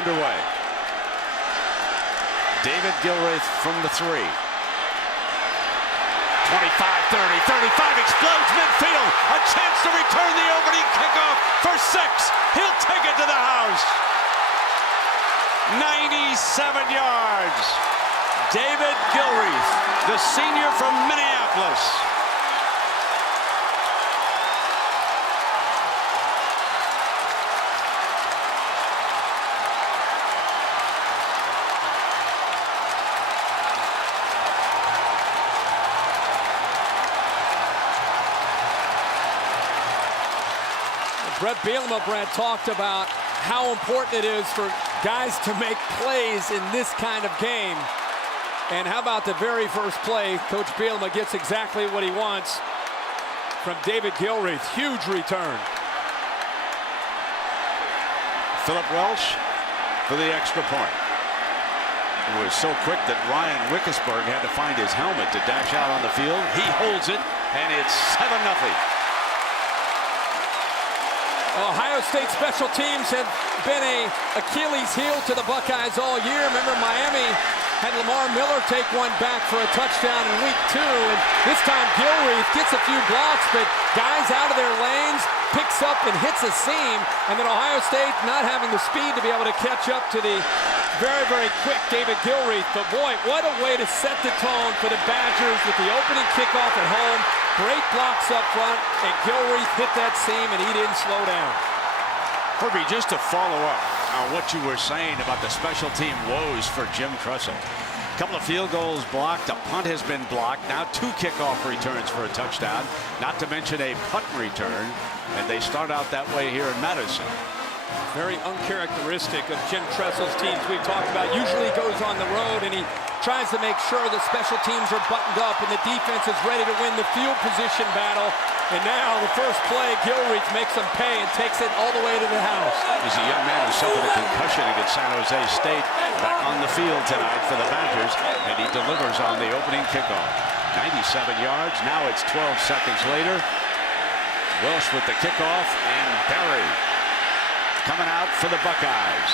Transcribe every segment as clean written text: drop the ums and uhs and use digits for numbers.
underway. David Gilreath from the 3. 25, 30, 35, explodes midfield. A chance to return the opening kickoff for 6. He'll take it to the house. 97 yards. David Gilreath, the senior from Minneapolis. Brett Bielema, Brad, talked about how important it is for guys to make plays in this kind of game. And how about the very first play? Coach Bielema gets exactly what he wants from David Gilreath. Huge return. Philip Welsh for the extra point. It was so quick that Ryan Wickesburg had to find his helmet to dash out on the field. He holds it, and it's 7-0. Ohio State special teams have been a Achilles heel to the Buckeyes all year. Remember, Miami had Lamar Miller take one back for a touchdown in week 2, and this time Gilreath gets a few blocks, but guys out of their lanes, picks up and hits a seam, and then Ohio State not having the speed to be able to catch up to the very, very quick David Gilreath. But boy, what a way to set the tone for the Badgers with the opening kickoff at home. Great blocks up front, and Gilreath hit that seam, and he didn't slow down. Herbie, just to follow up on what you were saying about the special team woes for Jim Tressel. A couple of field goals blocked, a punt has been blocked, now 2 kickoff returns for a touchdown, not to mention a punt return, and they start out that way here in Madison. Very uncharacteristic of Jim Tressel's teams we've talked about. Usually he goes on the road and he tries to make sure the special teams are buttoned up and the defense is ready to win the field position battle. And now the first play, Gilreath makes them pay and takes it all the way to the house. He's a young man who suffered a concussion against San Jose State, back on the field tonight for the Badgers, and he delivers on the opening kickoff. 97 yards, now it's 12 seconds later. Welsh with the kickoff, and Barry coming out for the Buckeyes.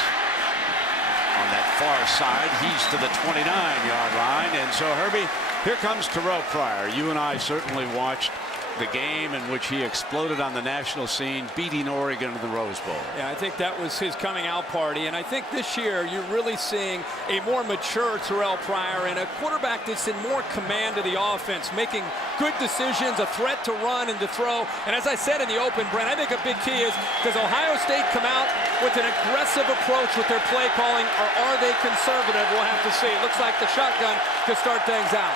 On that far side, he's to the 29-yard line. And so, Herbie, here comes Terrell Pryor. You and I certainly watched the game in which he exploded on the national scene, beating Oregon to the Rose Bowl. Yeah, I think that was his coming out party. And I think this year you're really seeing a more mature Terrell Pryor and a quarterback that's in more command of the offense, making good decisions, a threat to run and to throw. And as I said in the open, Brent, I think a big key is, does Ohio State come out with an aggressive approach with their play calling, or are they conservative? We'll have to see. It looks like the shotgun could start things out.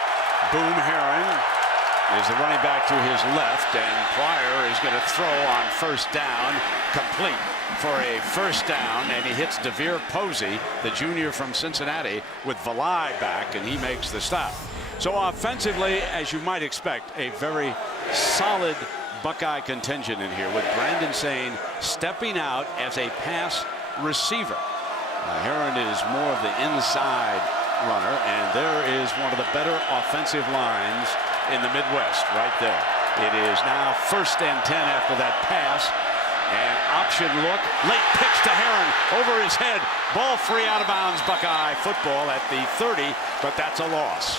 Boom Herron is the running back to his left, and Pryor is going to throw on first down, complete for a first down, and he hits DeVere Posey, the junior from Cincinnati, with Valai back, and he makes the stop. So offensively, as you might expect, a very solid Buckeye contingent in here, with Brandon Sane stepping out as a pass receiver. Herron is more of the inside runner, and there is one of the better offensive lines in the Midwest right there. It is now 1st and 10 after that pass, and option look, late pitch to Herron over his head, ball free, out of bounds. Buckeye football at the 30, but that's a loss.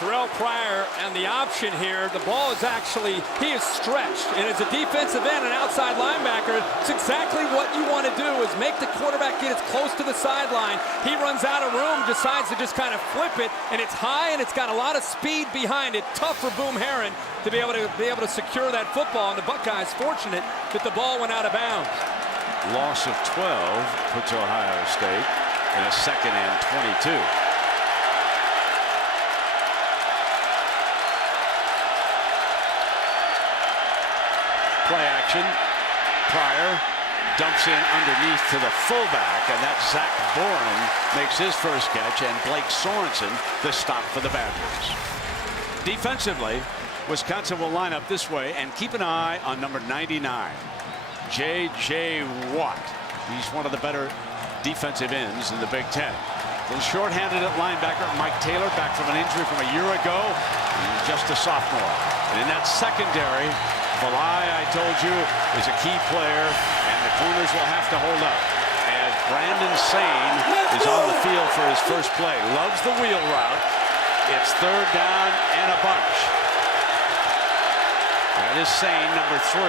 Terrell Pryor and the option here, the ball is actually, he is stretched, and as a defensive end and outside linebacker, it's exactly what you want to do, is make the quarterback get as close to the sideline. He runs out of room, decides to just kind of flip it, and it's high and it's got a lot of speed behind it. Tough for Boom Herron to be able to secure that football, and the Buckeyes fortunate that the ball went out of bounds. Loss of 12 puts Ohio State in a 2nd and 22. Play action. Pryor dumps in underneath to the fullback, and that's Zach Boren makes his first catch, and Blake Sorensen the stop for the Badgers. Defensively, Wisconsin will line up this way and keep an eye on number 99, J.J. Watt. He's one of the better defensive ends in the Big Ten. A little short-handed at linebacker. Mike Taylor, back from an injury from a year ago, just a sophomore. And in that secondary, Valai, I told you, is a key player, and the corners will have to hold up as Brandon Sane is on the field for his first play. Loves the wheel route. It's third down and a bunch. That is Sane, number 3.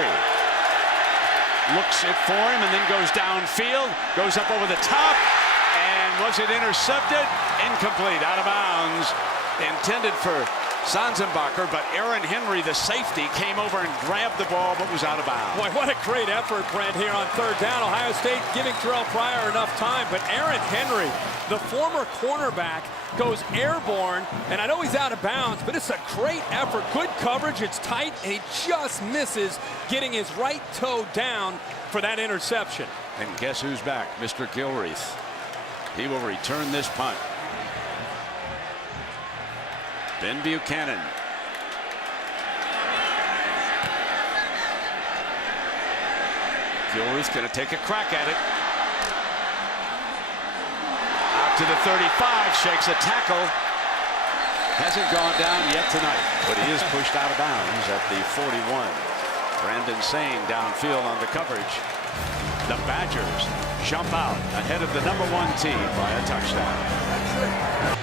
Looks it for him and then goes downfield. Goes up over the top. And was it intercepted? Incomplete, out of bounds. Intended for Sanzenbacher, but Aaron Henry, the safety, came over and grabbed the ball, but was out of bounds. Boy, what a great effort, Brent, here on third down. Ohio State giving Terrell Pryor enough time, but Aaron Henry, the former cornerback, goes airborne, and I know he's out of bounds, but it's a great effort. Good coverage, it's tight, and he just misses getting his right toe down for that interception. And guess who's back? Mr. Gilreath. He will return this punt. Ben Buchanan. Gilreath's going to take a crack at it. Out to the 35, shakes a tackle. Hasn't gone down yet tonight, but he is pushed out of bounds at the 41. Brandon Sane downfield on the coverage. The Badgers jump out ahead of the number 1 team by a touchdown.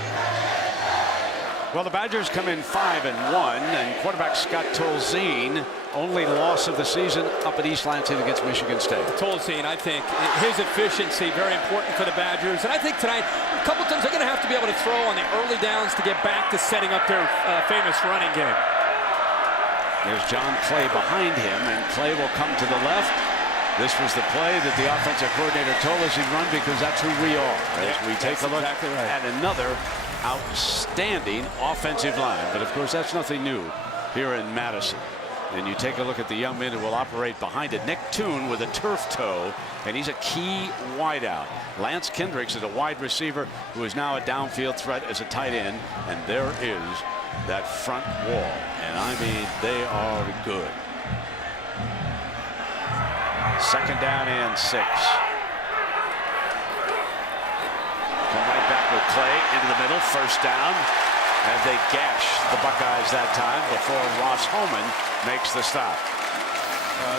Well, the Badgers come in 5-1, and quarterback Scott Tolzien, only loss of the season up at East Lansing against Michigan State. Tolzien, I think his efficiency very important for the Badgers, and I think tonight a couple times they're going to have to be able to throw on the early downs to get back to setting up their famous running game. There's John Clay behind him, and Clay will come to the left. This was the play that the offensive coordinator told us he'd run because that's who we are. As we take a look at another outstanding offensive line. But of course, that's nothing new here in Madison. And you take a look at the young men who will operate behind it. Nick Toon with a turf toe, and he's a key wideout. Lance Kendricks is a wide receiver who is now a downfield threat as a tight end. And there is that front wall. And I mean, they are good. Second down and 6. Come right back with Clay into the middle. First down as they gash the Buckeyes that time before Ross Holman makes the stop.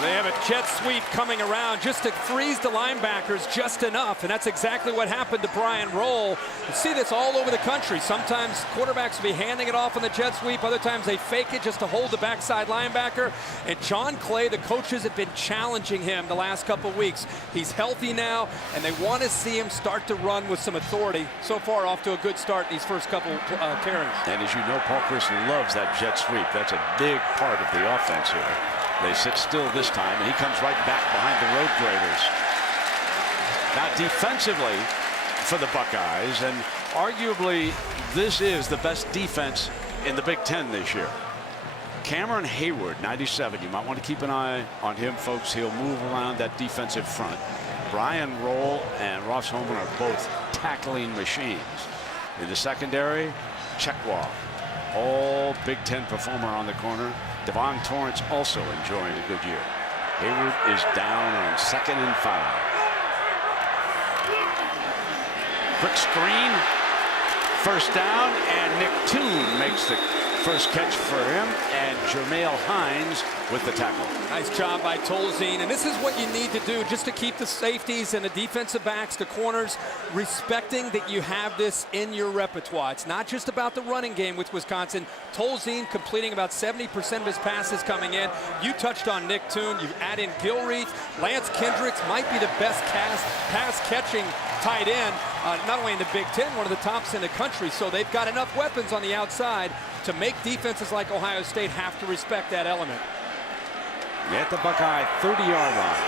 They have a jet sweep coming around just to freeze the linebackers just enough, and that's exactly what happened to Brian Roll. You see this all over the country. Sometimes quarterbacks will be handing it off on the jet sweep. Other times they fake it just to hold the backside linebacker. And John Clay, the coaches have been challenging him the last couple weeks. He's healthy now, and they want to see him start to run with some authority. So far, off to a good start in these first couple carries. And as you know, Paul Christian loves that jet sweep. That's a big part of the offense here. They sit still this time, and he comes right back behind the road graders. Now defensively for the Buckeyes, and arguably this is the best defense in the Big Ten this year. Cameron Hayward, 97. You might want to keep an eye on him, folks. He'll move around that defensive front. Brian Roll and Ross Holman are both tackling machines. In the secondary, Chekwa, all Big Ten performer on the corner. Devon Torrance also enjoying a good year. Hayward is down on 2nd and 5. Quick screen. First down, and Nick Toon makes the first catch for him, and Jermail Hines with the tackle. Nice job by Tolzien, and this is what you need to do just to keep the safeties and the defensive backs, the corners, respecting that you have this in your repertoire. It's not just about the running game with Wisconsin. Tolzien completing about 70% of his passes coming in. You touched on Nick Toon. You add in Gilreath. Lance Kendricks might be the best pass-catching tight end, not only in the Big Ten, one of the tops in the country. So they've got enough weapons on the outside to make defenses like Ohio State have to respect that element. At the Buckeye 30-yard line.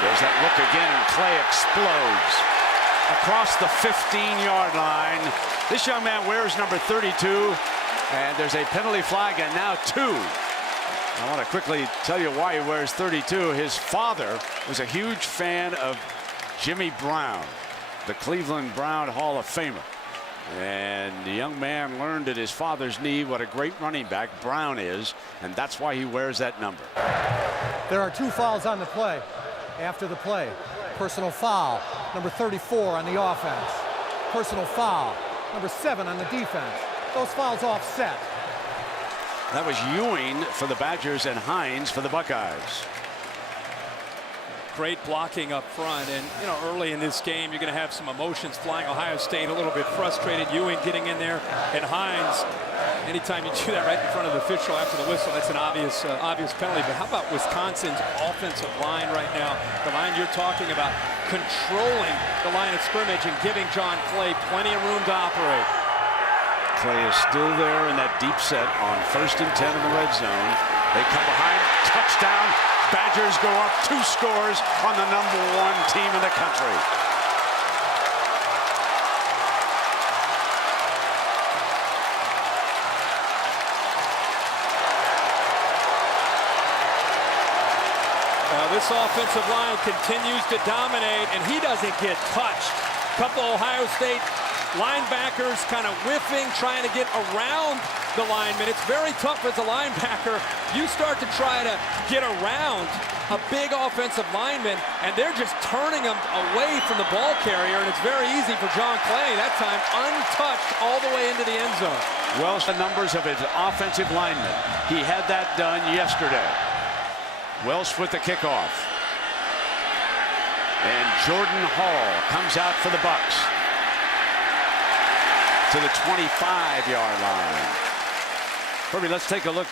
There's that look again, and Clay explodes across the 15-yard line. This young man wears number 32, and there's a penalty flag, and now 2. I want to quickly tell you why he wears 32. His father was a huge fan of Jimmy Brown, the Cleveland Brown Hall of Famer. And the young man learned at his father's knee what a great running back Brown is, and that's why he wears that number. There are 2 fouls on the play. After the play, personal foul, number 34 on the offense. Personal foul, number 7 on the defense. Those fouls offset. That was Ewing for the Badgers and Hines for the Buckeyes. great blocking up front. And, you know, early in this game, you're going to have some emotions flying. Ohio State a little bit frustrated. Ewing getting in there, and Hines. Anytime you do that right in front of the official after the whistle, that's an obvious penalty. But how about Wisconsin's offensive line right now? The line you're talking about, controlling the line of scrimmage and giving John Clay plenty of room to operate. Clay is still there in that deep set on 1st and 10 in the red zone. They come behind, touchdown. Badgers go up 2 scores on the #1 team in the country. This offensive line continues to dominate, and he doesn't get touched. A couple Ohio State linebackers kind of whiffing, trying to get around the lineman. It's very tough as a linebacker. You start to try to get around a big offensive lineman, and they're just turning him away from the ball carrier, and it's very easy for John Clay, that time untouched all the way into the end zone. Welsh, the numbers of his offensive linemen. He had that done yesterday. Welsh with the kickoff. And Jordan Hall comes out for the Bucks to the 25-yard line. Kirby, let's take a look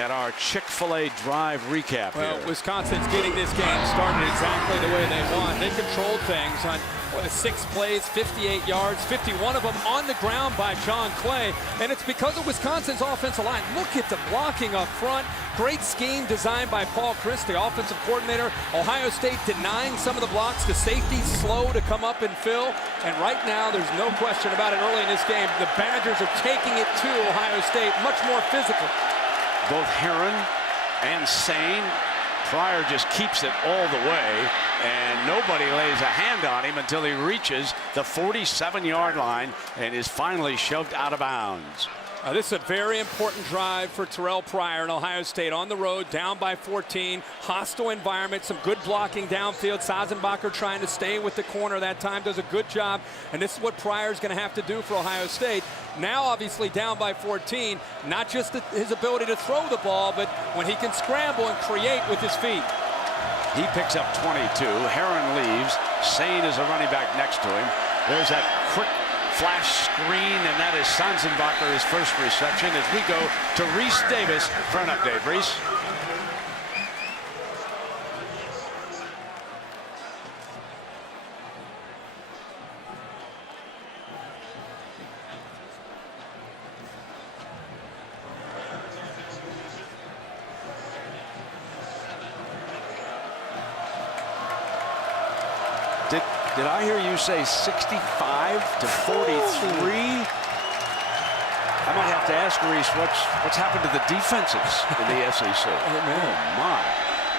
at our Chick-fil-A drive recap Well, here. Wisconsin's getting this game started exactly the way they want. They controlled things on 6 plays, 58 yards, 51 of them on the ground by John Clay. And it's because of Wisconsin's offensive line. Look at the blocking up front. Great scheme designed by Paul Chryst, the offensive coordinator. Ohio State denying some of the blocks. The safety slow to come up and fill. And right now, there's no question about it early in this game. The Badgers are taking it to Ohio State, much more physical. Both Heron and Sane. Pryor just keeps it all the way, and nobody lays a hand on him until he reaches the 47-yard line and is finally shoved out of bounds. This is a very important drive for Terrell Pryor and Ohio State on the road, down by 14, hostile environment, some good blocking downfield. Sazenbacher trying to stay with the corner that time, does a good job, and this is what Pryor's going to have to do for Ohio State. Now obviously down by 14, not just his ability to throw the ball, but when he can scramble and create with his feet. He picks up 22. Heron leaves. Sane is a running back next to him. There's that quick flash screen, and that is Sazenbacher, his first reception, as we go to Reese Davis for an update. Reese. Did I hear you say 65 to 43? I might have to ask Reese what's happened to the defenses in the SEC. Oh my.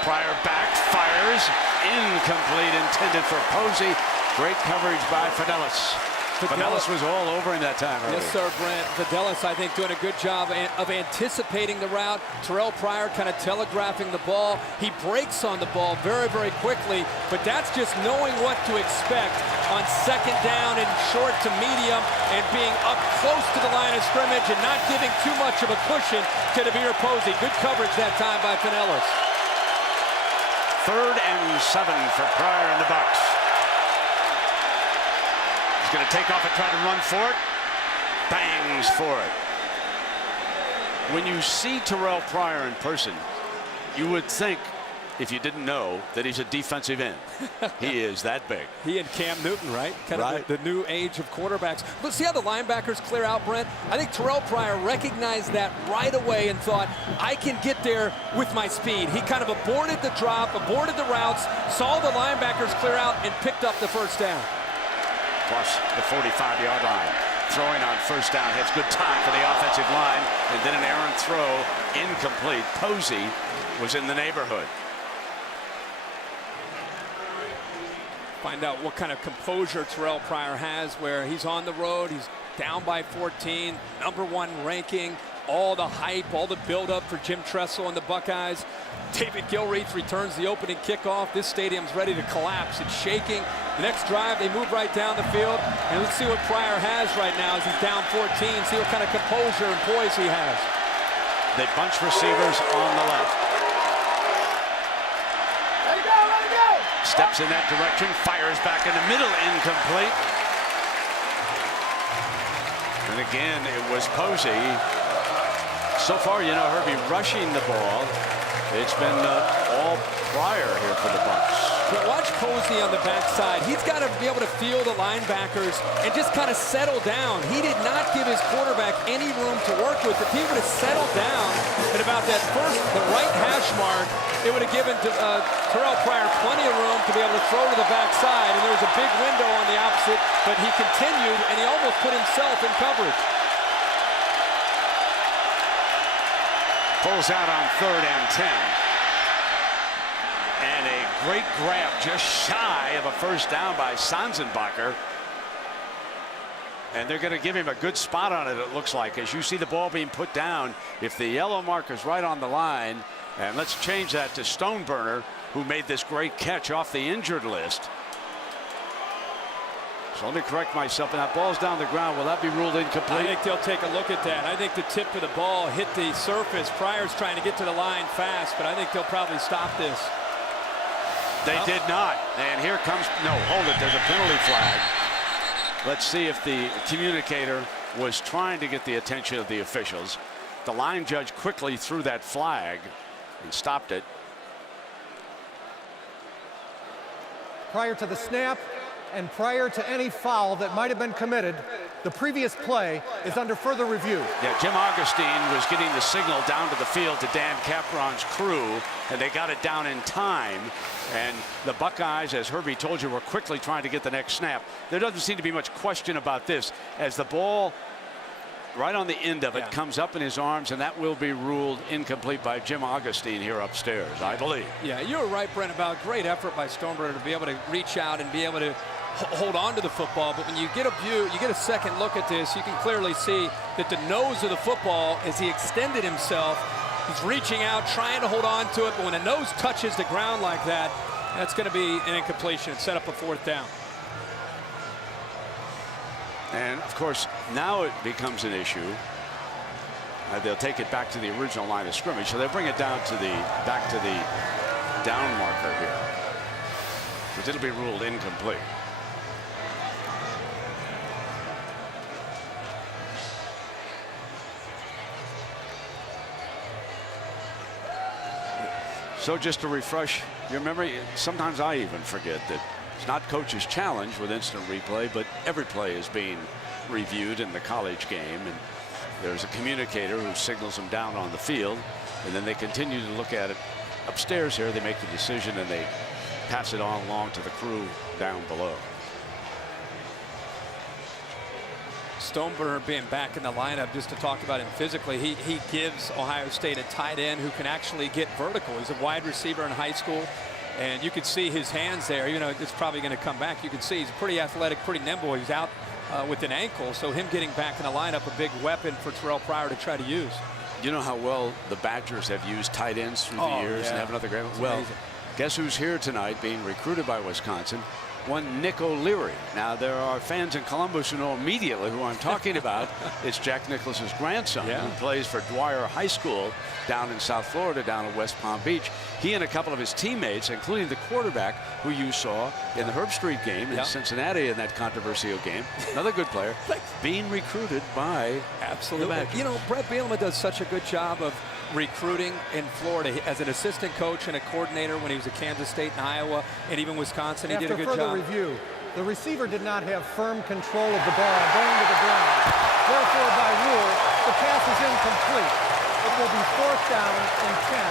Pryor back, fires, incomplete, intended for Posey. Great coverage by Fidelis. Fidelis was all over him that time. Yes, sir, Brent. Fidelis, I think, doing a good job of anticipating the route. Terrell Pryor kind of telegraphing the ball. He breaks on the ball very, very quickly, but that's just knowing what to expect on 2nd down and short to medium and being up close to the line of scrimmage and not giving too much of a cushion to Devere Posey. Good coverage that time by Fidelis. 3rd and 7 for Pryor and the Bucks. He's going to take off and try to run for it. Bangs for it. When you see Terrell Pryor in person, you would think, if you didn't know, that he's a defensive end. He is that big. He and Cam Newton, right? Kind of the new age of quarterbacks. But see how the linebackers clear out, Brent? I think Terrell Pryor recognized that right away and thought, I can get there with my speed. He kind of aborted the drop, aborted the routes, saw the linebackers clear out, and picked up the 1st down. Plus the 45-yard line. Throwing on 1st down. Has good time for the offensive line. And then an errant throw. Incomplete. Posey was in the neighborhood. Find out what kind of composure Terrell Pryor has, where he's on the road. He's down by 14. #1 ranking. All the hype, all the buildup for Jim Tressel and the Buckeyes. David Gilreath returns the opening kickoff. This stadium's ready to collapse. It's shaking. The next drive, they move right down the field. And let's see what Pryor has right now as he's down 14. See what kind of composure and poise he has. They bunch receivers on the left. steps in that direction, fires back in the middle, incomplete. And again, it was Posey. So far, you know, Herbie rushing the ball. It's been all Pryor here for the Bucks. But watch Posey on the backside. He's got to be able to feel the linebackers and just kind of settle down. He did not give his quarterback any room to work with. If he would have settled down at about that the right hash mark, it would have given Terrell Pryor plenty of room to be able to throw to the backside. And there was a big window on the opposite, but he continued, and he almost put himself in coverage. Pulls out on 3rd and 10. And a great grab, just shy of a first down by Sanzenbacher. And they're going to give him a good spot on it, it looks like. As you see the ball being put down, if the yellow marker's right on the line, and let's change that to Stoneburner, who made this great catch off the injured list. So let me correct myself. And that ball's down the ground. Will that be ruled incomplete? I think they'll take a look at that. I think the tip of the ball hit the surface. Pryor's trying to get to the line fast, but I think they'll probably stop this. They did not. And here comes, no, hold it, there's a penalty flag. Let's see if the communicator was trying to get the attention of the officials. The line judge quickly threw that flag and stopped it. Prior to the snap and prior to any foul that might have been committed, the previous play is under further review. Yeah, Jim Augustine was getting the signal down to the field to Dan Capron's crew, and they got it down in time. And the Buckeyes, as Herbie told you, were quickly trying to get the next snap. There doesn't seem to be much question about this, as the ball right on the end of it comes up in his arms, and that will be ruled incomplete by Jim Augustine here upstairs, I believe. Yeah, you were right, Brent, about great effort by Stoneburner to be able to reach out and be able to hold on to the football. But when you get a view, you get a second look at this, you can clearly see that the nose of the football, as he extended himself, he's reaching out, trying to hold on to it. But when the nose touches the ground like that, that's going to be an incompletion and set up a 4th down. And of course, now it becomes an issue. They'll take it back to the original line of scrimmage, so they'll bring it down to back to the down marker here, but it'll be ruled incomplete. So just to refresh your memory, sometimes I even forget that it's not coach's challenge with instant replay, but every play is being reviewed in the college game, and there's a communicator who signals them down on the field, and then they continue to look at it upstairs here. They make the decision and they pass it on along to the crew down below. Stoneburner being back in the lineup, just to talk about him physically, he gives Ohio State a tight end who can actually get vertical. He's a wide receiver in high school, and you could see his hands there. You know, it's probably going to come back. You can see he's pretty athletic, pretty nimble. He's out with an ankle, so him getting back in the lineup, a big weapon for Terrell Pryor to try to use. You know how well the Badgers have used tight ends through the years and have another great one? Well, guess who's here tonight being recruited by Wisconsin? One Nick O'Leary. Now, there are fans in Columbus who know immediately who I'm talking about. It's Jack Nicklaus's grandson, who plays for Dwyer High School down in South Florida, down in West Palm Beach. He and a couple of his teammates, including the quarterback who you saw in the Herb Street game in Cincinnati in that controversial game, another good player, being recruited by the Badgers. You know, Brett Bielema does such a good job of recruiting in Florida as an assistant coach and a coordinator when he was at Kansas State and Iowa and even Wisconsin. He did a good job. After further review, the receiver did not have firm control of the ball going to the ground. Therefore, by rule, the pass is incomplete. It will be 4th down and 10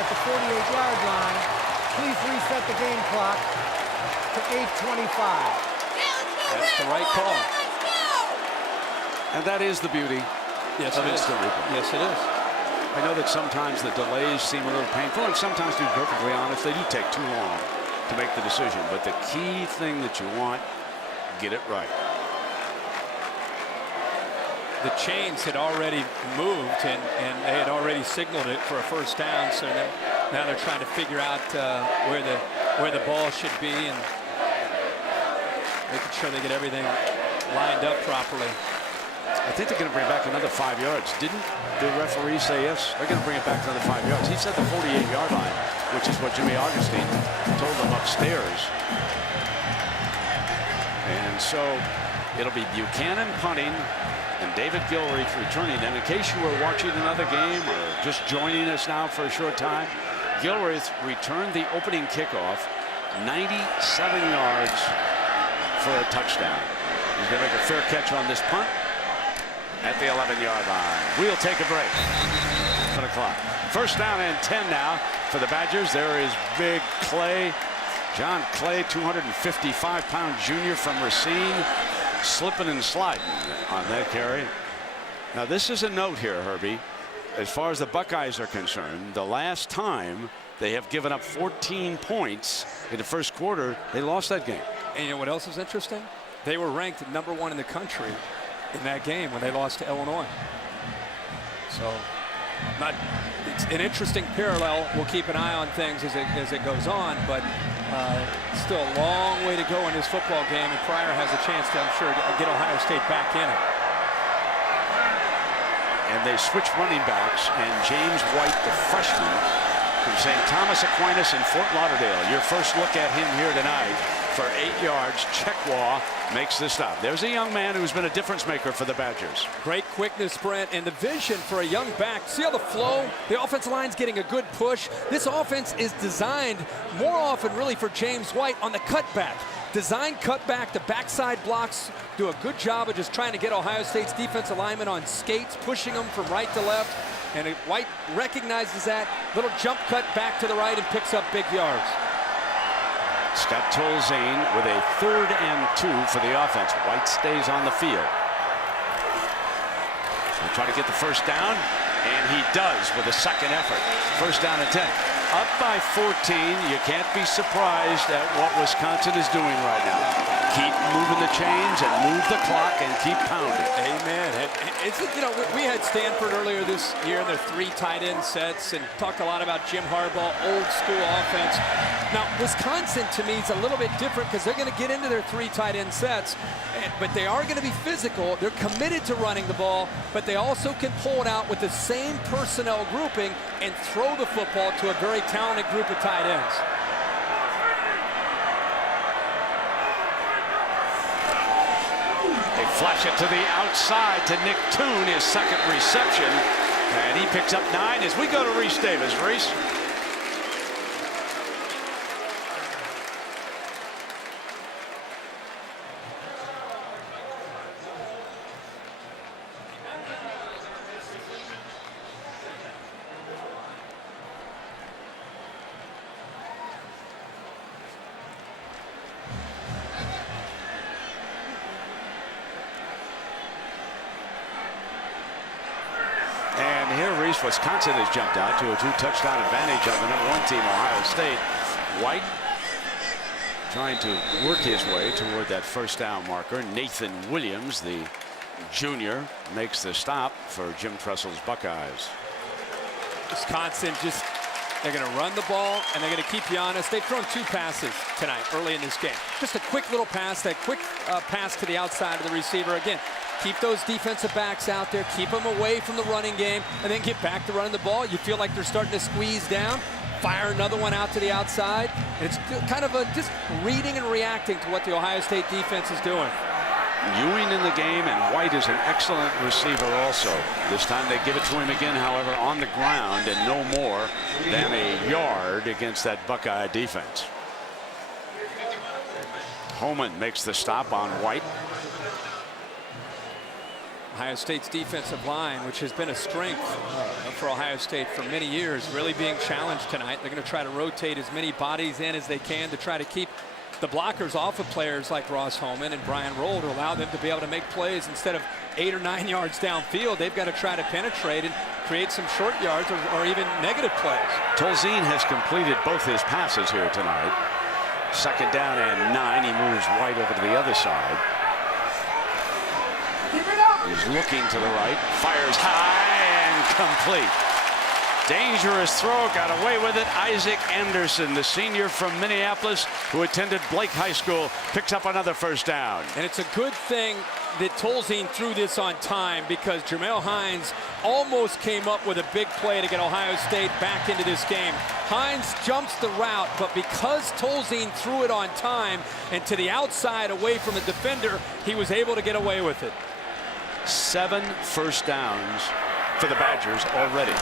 at the 48-yard line. Please reset the game clock to 8:25. That's the right call. And that is the beauty of instant replay. Yes, it is. I know that sometimes the delays seem a little painful, and sometimes, to be perfectly honest, they do take too long to make the decision. But the key thing that you want, get it right. The chains had already moved, and they had already signaled it for a 1st down. So now they're trying to figure out where the ball should be and making sure they get everything lined up properly. I think they're going to bring back another 5 yards. Didn't the referee say yes? They're going to bring it back another 5 yards. He said the 48-yard line, which is what Jimmy Augustine told them upstairs. And so it'll be Buchanan punting and David Gilreath returning. And in case you were watching another game or just joining us now for a short time, Gilreath returned the opening kickoff 97 yards for a touchdown. He's going to make a fair catch on this punt at the 11-yard line. We'll take a break. 10 o'clock. First down and 10 now for the Badgers. There is Big Clay. John Clay, 255-pound junior from Racine, slipping and sliding on that carry. Now, this is a note here, Herbie. As far as the Buckeyes are concerned, the last time they have given up 14 points in the first quarter, they lost that game. And you know what else is interesting? They were ranked #1 in the country in that game when they lost to Illinois. So it's an interesting parallel. We'll keep an eye on things as it goes on, but still a long way to go in this football game, and Pryor has a chance to, I'm sure, get Ohio State back in it. And they switched running backs, and James White, the freshman from St. Thomas Aquinas in Fort Lauderdale. Your first look at him here tonight for 8 yards. Chekwa makes the stop. There's a young man who's been a difference maker for the Badgers. Great quickness, Brent, and the vision for a young back. See how the flow? The offensive line's getting a good push. This offense is designed more often really for James White on the cutback. Design cutback, the backside blocks do a good job of just trying to get Ohio State's defensive linemen on skates, pushing them from right to left. And White recognizes that. Little jump cut back to the right and picks up big yards. Scott Tolzien with a 3rd and 2 for the offense. White stays on the field. He'll try to get the first down, and he does with a second effort. First down and 10. Up by 14. You can't be surprised at what Wisconsin is doing right now. Keep moving the chains and move the clock and keep pounding. Amen. You know, we had Stanford earlier this year in their 3 tight end sets and talked a lot about Jim Harbaugh, old school offense. Now, Wisconsin, to me, is a little bit different because they're going to get into their 3 tight end sets, but they are going to be physical. They're committed to running the ball, but they also can pull it out with the same personnel grouping and throw the football to a very talented group of tight ends. They flash it to the outside to Nick Toon, his second reception, and he picks up 9 as we go to Reese Davis. Reese. Wisconsin has jumped out to a 2-touchdown advantage on the #1 team, Ohio State. White trying to work his way toward that first down marker. Nathan Williams, the junior, makes the stop for Jim Tressel's Buckeyes. Wisconsin they're going to run the ball, and they're going to keep you honest. They've thrown 2 passes tonight early in this game. Just a quick little pass, that quick pass to the outside of the receiver. Again, keep those defensive backs out there, keep them away from the running game, and then get back to running the ball. You feel like they're starting to squeeze down, fire another one out to the outside. And it's kind of just reading and reacting to what the Ohio State defense is doing. Ewing in the game, and White is an excellent receiver also. This time they give it to him again, however, on the ground, and no more than a yard against that Buckeye defense. Homan makes the stop on White. Ohio State's defensive line, which has been a strength for Ohio State for many years, really being challenged tonight. They're going to try to rotate as many bodies in as they can to try to keep the blockers off of players like Ross Homan and Brian Roll to allow them to be able to make plays instead of 8 or 9 yards downfield. They've got to try to penetrate and create some short yards or even negative plays. Tolzien has completed both his passes here tonight. Second down and 9. He moves White over to the other side. He's looking to the right, fires high and complete. Dangerous throw, got away with it. Isaac Anderson, the senior from Minneapolis who attended Blake High School, picks up another first down. And it's a good thing that Tolzien threw this on time, because Jermel Hines almost came up with a big play to get Ohio State back into this game. Hines jumps the route, but because Tolzien threw it on time and to the outside away from the defender, he was able to get away with it. 7 first downs for the Badgers already.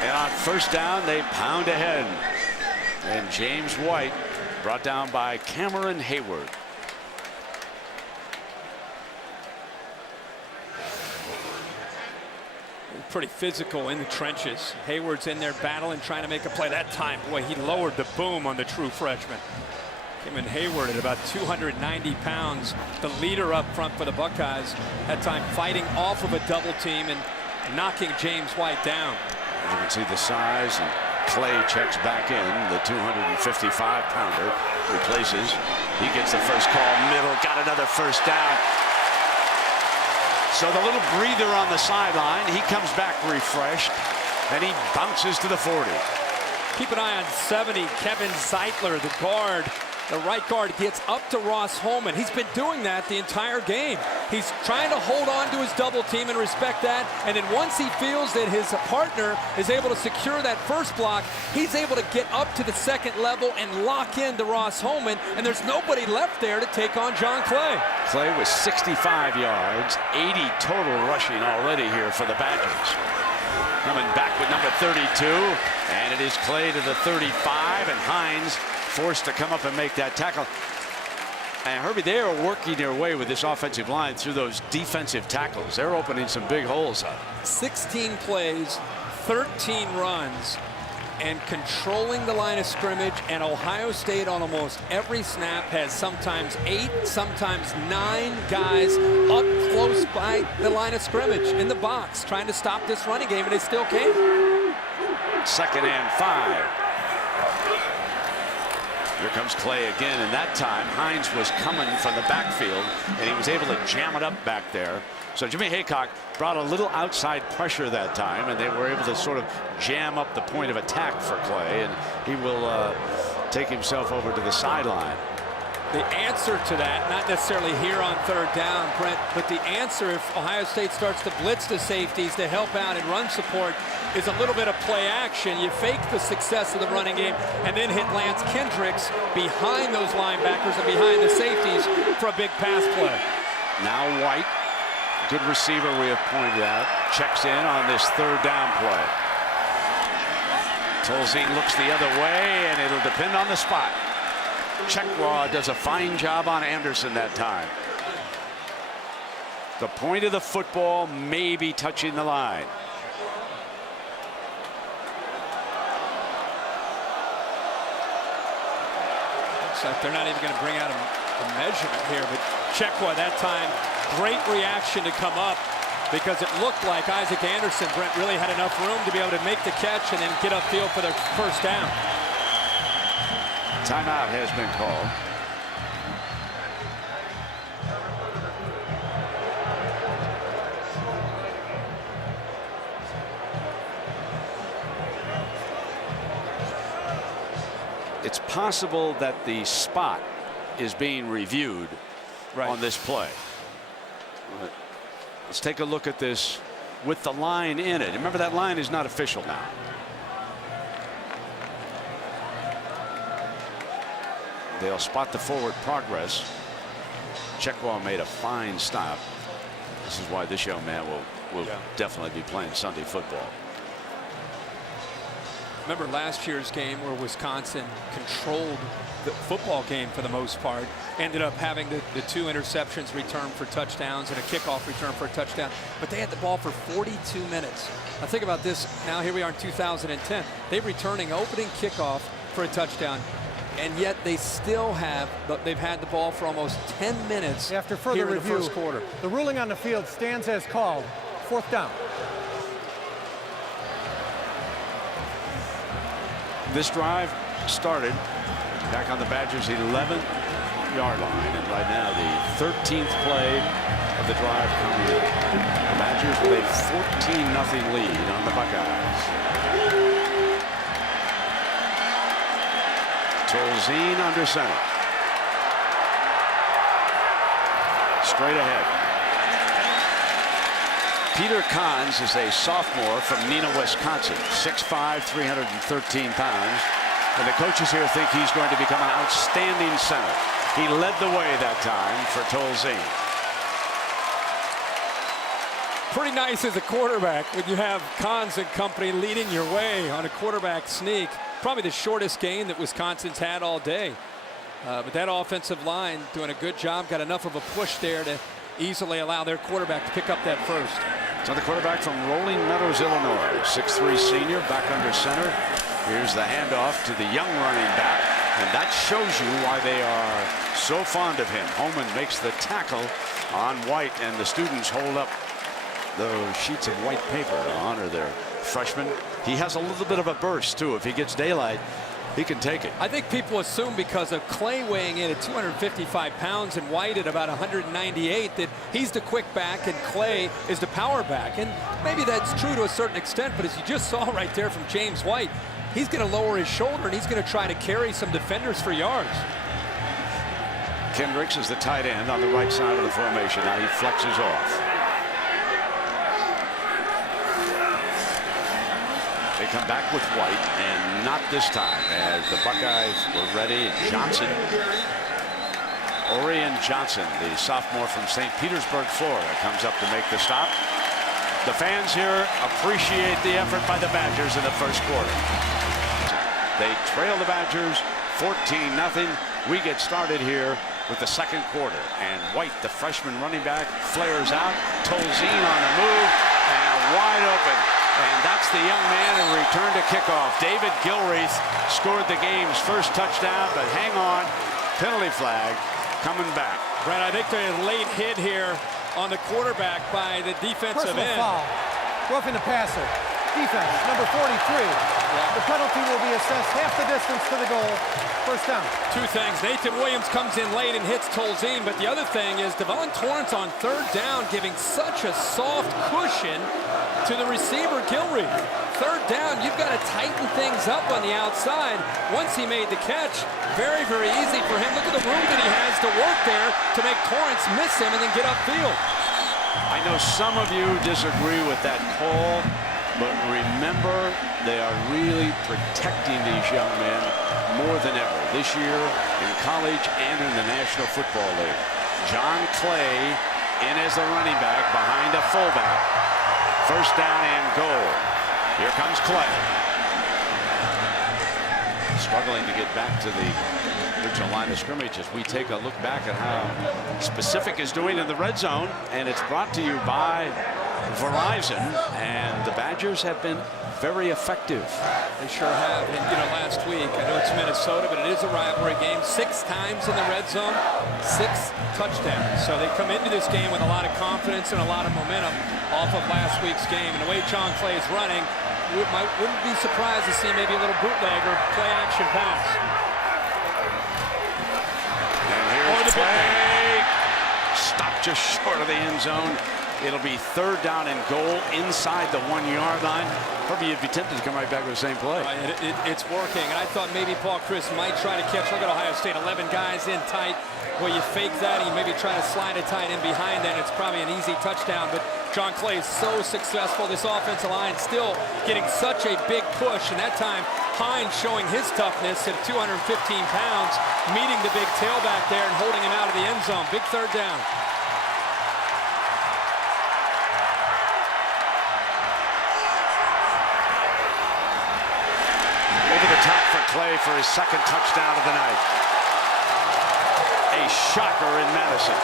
And on first down, they pound ahead. And James White brought down by Cameron Hayward. Pretty physical in the trenches. Hayward's in there battling, trying to make a play. That time, boy, he lowered the boom on the true freshman. Him and Hayward at about 290 pounds, the leader up front for the Buckeyes. That time fighting off of a double team and knocking James White down. You can see the size, and Clay checks back in. The 255-pounder replaces. He gets the first call, middle, got another first down. So the little breather on the sideline, he comes back refreshed, and he bounces to the 40. Keep an eye on 70, Kevin Zeitler, the guard. The right guard gets up to Ross Holman. He's been doing that the entire game. He's trying to hold on to his double team and respect that. And then once he feels that his partner is able to secure that first block, he's able to get up to the second level and lock into Ross Holman. And there's nobody left there to take on John Clay. Clay with 65 yards, 80 total rushing already here for the Badgers. Coming back with number 32, and it is Clay to the 35, and Hines forced to come up and make that tackle. And Herbie, they are working their way with this offensive line through those defensive tackles. They're opening some big holes up. 16 plays, 13 runs, and controlling the line of scrimmage. And Ohio State on almost every snap has sometimes 8, sometimes 9 guys up close by the line of scrimmage in the box trying to stop this running game, and they still can't. 2nd and 5. Here comes Clay again, and that time Hines was coming from the backfield, and he was able to jam it up back there. So Jimmy Haycock brought a little outside pressure that time, and they were able to sort of jam up the point of attack for Clay, and he will take himself over to the sideline. The answer to that, not necessarily here on 3rd down, Brent, but the answer if Ohio State starts to blitz the safeties to help out and run support is a little bit of play action. You fake the success of the running game and then hit Lance Kendricks behind those linebackers and behind the safeties for a big pass play. Now White, good receiver we have pointed out, checks in on this 3rd down play. Tolzien looks the other way, and it'll depend on the spot. Checklaw does a fine job on Anderson that time. The point of the football may be touching the line. Looks like they're not even going to bring out a measurement here, but Checklaw that time, great reaction to come up, because it looked like Isaac Anderson, Brent, really had enough room to be able to make the catch and then get upfield for their first down. Timeout has been called. It's possible that the spot is being reviewed on this play. Let's take a look at this with the line in it. Remember, that line is not official now. They'll spot the forward progress. Checklaw made a fine stop. This is why this young man will definitely be playing Sunday football. Remember last year's game where Wisconsin controlled the football game for the most part, ended up having the 2 interceptions returned for touchdowns and a kickoff return for a touchdown, but they had the ball for 42 minutes. Now think about this. Now here we are in 2010. They're returning opening kickoff for a touchdown, and yet they still have, they've had the ball for almost 10 minutes after further here in review, the first quarter. The ruling on the field stands as called. 4th down. This drive started back on the Badgers' 11-yard line, and right now the 13th play of the drive coming in. The Badgers with a 14-0 lead on the Buckeyes. Tolzien under center. Straight ahead. Peter Kahns is a sophomore from Neenah, Wisconsin. 6'5", 313 pounds. And the coaches here think he's going to become an outstanding center. He led the way that time for Tolzien. Pretty nice as a quarterback when you have Kahns and company leading your way on a quarterback sneak. Probably the shortest gain that Wisconsin's had all day. But that offensive line doing a good job. Got enough of a push there to easily allow their quarterback to pick up that first. So the quarterback from Rolling Meadows, Illinois, 6'3" senior, back under center. Here's the handoff to the young running back, and that shows you why they are so fond of him. Holman makes the tackle on White, and the students hold up those sheets of white paper to honor their freshman. He has a little bit of a burst, too. If he gets daylight, he can take it. I think people assume because of Clay weighing in at 255 pounds and White at about 198 that he's the quick back and Clay is the power back. And maybe that's true to a certain extent, but as you just saw right there from James White, he's going to lower his shoulder and he's going to try to carry some defenders for yards. Kendricks is the tight end on the right side of the formation. Now he flexes off. They come back with White, and not this time, as the Buckeyes were ready. Johnson, Orion Johnson, the sophomore from St. Petersburg, Florida, comes up to make the stop. The fans here appreciate the effort by the Badgers in the first quarter. They trail the Badgers 14-0. We get started here with the second quarter, and White, the freshman running back, flares out. Tolzien on the move, and wide open. And that's the young man in return to kickoff. David Gilreath scored the game's first touchdown, but hang on, penalty flag coming back. Brett, I think there's a late hit here on the quarterback by the defensive Personal end. foul. Roughing the passer. Defense, number 43. The penalty will be assessed half the distance to the goal. First down. Two things. Nathan Williams comes in late and hits Tolzien, but the other thing is Devon Torrance on third down giving such a soft cushion to the receiver, Gilreath. Third down, you've got to tighten things up on the outside. Once he made the catch, very, very easy for him. Look at the room that he has to work there to make Torrance miss him and then get upfield. I know some of you disagree with that call, but remember, they are really protecting these young men more than ever this year in college and in the National Football League. John Clay in as the running back behind a fullback. First down and goal. Here comes Clay. Struggling to get back to the original line of scrimmage as we take a look back at how Specific is doing in the red zone. And it's brought to you by Verizon. And the Badgers have been very effective. They sure have. And, you know, last week, I know it's Minnesota, but it is a rivalry game. 6 times in the red zone, 6 touchdowns. So they come into this game with a lot of confidence and a lot of momentum off of last week's game. And the way John Clay is running, wouldn't be surprised to see maybe a little bootleg or play action pass. And here's Clay. Stopped just short of the end zone. It'll be third down and goal inside the 1-yard line. Probably you'd be tempted to come right back with the same play. It's working. And I thought maybe Paul Chris might try to catch. Look at Ohio State, 11 guys in tight. Where you fake that and you maybe try to slide a tight end behind that. It's probably an easy touchdown. But John Clay is so successful. This offensive line still getting such a big push. And that time, Hines showing his toughness at 215 pounds, meeting the big tailback there and holding him out of the end zone. Big third down. Over the top for Clay for his second touchdown of the night. A shocker in Madison.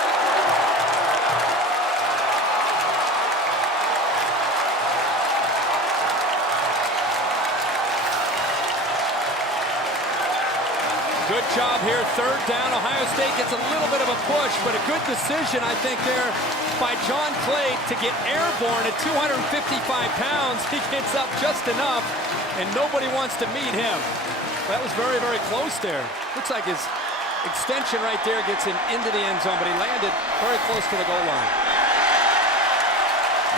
Good job here, third down. Ohio State gets a little bit of a push, but a good decision, I think, there by John Clay to get airborne at 255 pounds. He gets up just enough, and nobody wants to meet him. That was very, very close there. Looks like his extension right there gets him into the end zone, but he landed very close to the goal line.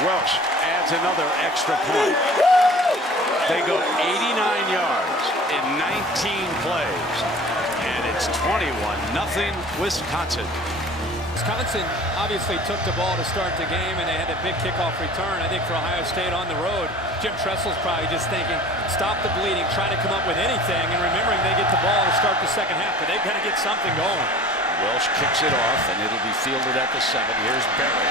Welsh adds another extra point. They go 89 yards in 19 plays, and it's 21-0 Wisconsin. Wisconsin obviously took the ball to start the game, and they had a big kickoff return, I think, for Ohio State on the road. Jim Tressel's probably just thinking, stop the bleeding, try to come up with anything, and remembering they get the ball to start the second half, but they've got to get something going. Welsh kicks it off, and it'll be fielded at the 7. Here's Berry.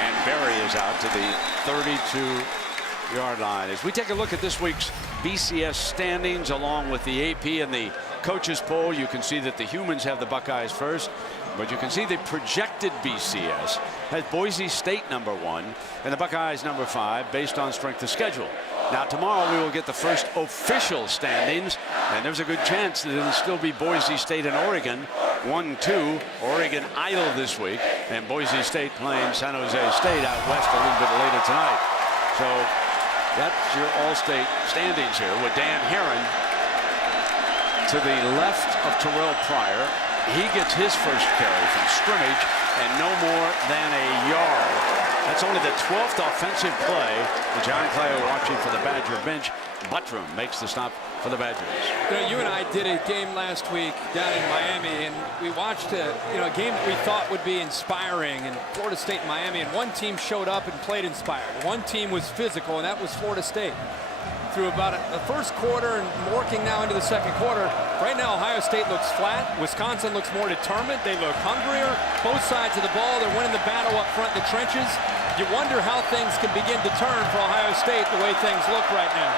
And Berry is out to the 32-yard line. As we take a look at this week's BCS standings along with the AP and the coaches poll, you can see that the humans have the Buckeyes first, but you can see the projected BCS has Boise State #1 and the Buckeyes #5 based on strength of schedule. Now tomorrow we will get the first official standings, and there's a good chance that it'll still be Boise State and Oregon 1-2. Oregon idle this week, and Boise State playing San Jose State out west a little bit later tonight. So that's your all-state standings here with Dan Herron to the left of Terrell Pryor. He gets his first carry from scrimmage and no more than a yard. That's only the 12th offensive play. John Clay watching for the Badger bench. Buttram makes the stop for the Badgers. You know, you and I did a game last week down in Miami, and we watched a game that we thought would be inspiring, and Florida State and Miami, and one team showed up and played inspired. One team was physical, and that was Florida State. Through about the first quarter and working now into the second quarter, right now Ohio State looks flat. Wisconsin looks more determined. They look hungrier. Both sides of the ball, they're winning the battle up front in the trenches. You wonder how things can begin to turn for Ohio State the way things look right now.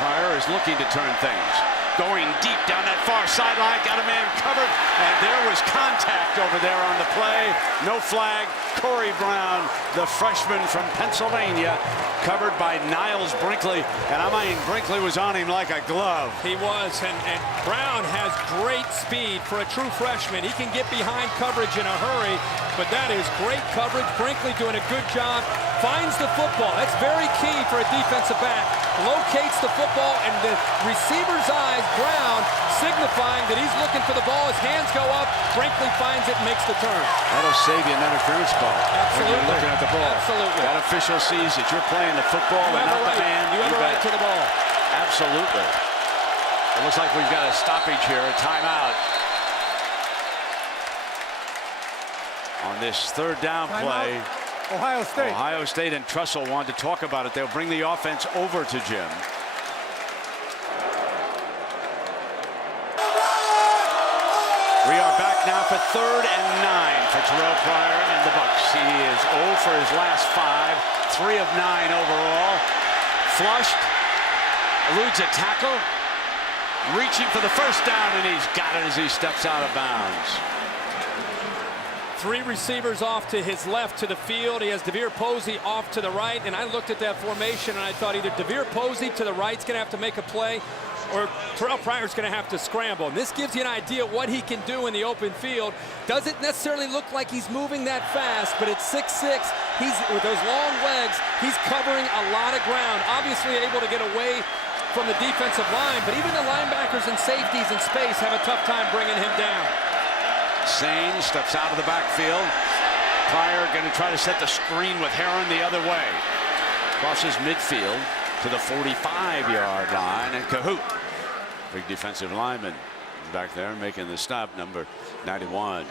Pryor is looking to turn things. Going deep down that far sideline, got a man covered, and there was contact over there on the play. No flag. Corey Brown, the freshman from Pennsylvania, covered by Niles Brinkley, and I mean, Brinkley was on him like a glove. He was, and Brown has great speed for a true freshman. He can get behind coverage in a hurry, but that is great coverage. Brinkley doing a good job. Finds the football. That's very key for a defensive back. Locates the football, and the receiver's eyes, Brown, signifying that he's looking for the ball. His hands go up. Brinkley finds it and makes the turn. That'll save you an interference call. Absolutely. When you're looking at the ball. Absolutely. That official sees that you're playing the football and not the man. You have a right to the ball. Absolutely. It looks like we've got a stoppage here, a timeout. On this third down play. Ohio State. Ohio State and Trussell wanted to talk about it. They'll bring the offense over to Jim. We are back now for 3rd and 9 for Terrell Pryor and the Bucks. He is 0 for his last 5, 3 of 9 overall. Flushed, eludes a tackle, reaching for the first down, and he's got it as he steps out of bounds. 3 receivers off to his left to the field. He has DeVere Posey off to the right, and I looked at that formation and I thought either DeVere Posey to the right is going to have to make a play, or Terrell Pryor's going to have to scramble. And this gives you an idea what he can do in the open field. Doesn't necessarily look like he's moving that fast, but at 6'6", he's with those long legs, he's covering a lot of ground. Obviously able to get away from the defensive line, but even the linebackers and safeties in space have a tough time bringing him down. Sane steps out of the backfield. Pryor going to try to set the screen with Herron the other way. Crosses midfield to the 45-yard line, and Cahoot, big defensive lineman, back there making the stop, number 91.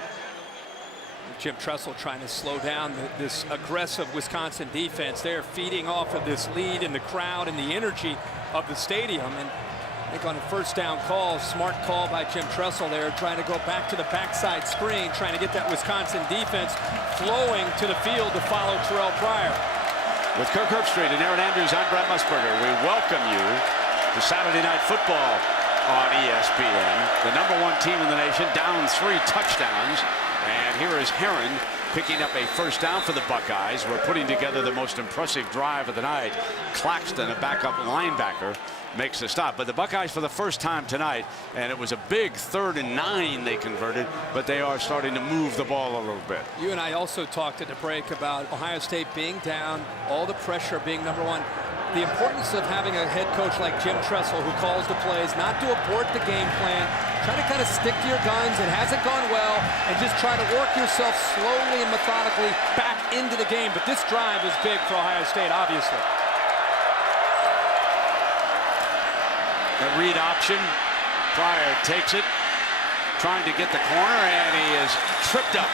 Jim Tressel trying to slow down this aggressive Wisconsin defense. They're feeding off of this lead in the crowd and the energy of the stadium. And I think on a first down call, smart call by Jim Tressel there, trying to go back to the backside screen, trying to get that Wisconsin defense flowing to the field to follow Terrell Pryor. With Kirk Herbstreit and Aaron Andrews, I'm Brett Musburger. We welcome you to Saturday Night Football on ESPN. The #1 team in the nation, down 3 touchdowns. And here is Herron picking up a first down for the Buckeyes. We're putting together the most impressive drive of the night. Claxton, a backup linebacker, makes the stop. But the Buckeyes for the first time tonight, and it was a big 3rd and 9 they converted, but they are starting to move the ball a little bit. You and I also talked at the break about Ohio State being down, all the pressure being #1. The importance of having a head coach like Jim Tressel who calls the plays, not to abort the game plan, Try to kind of stick to your guns. It hasn't gone well, and just try to work yourself slowly and methodically back into the game. But this drive is big for Ohio State, obviously. The read option. Pryor takes it, trying to get the corner, and he is tripped up.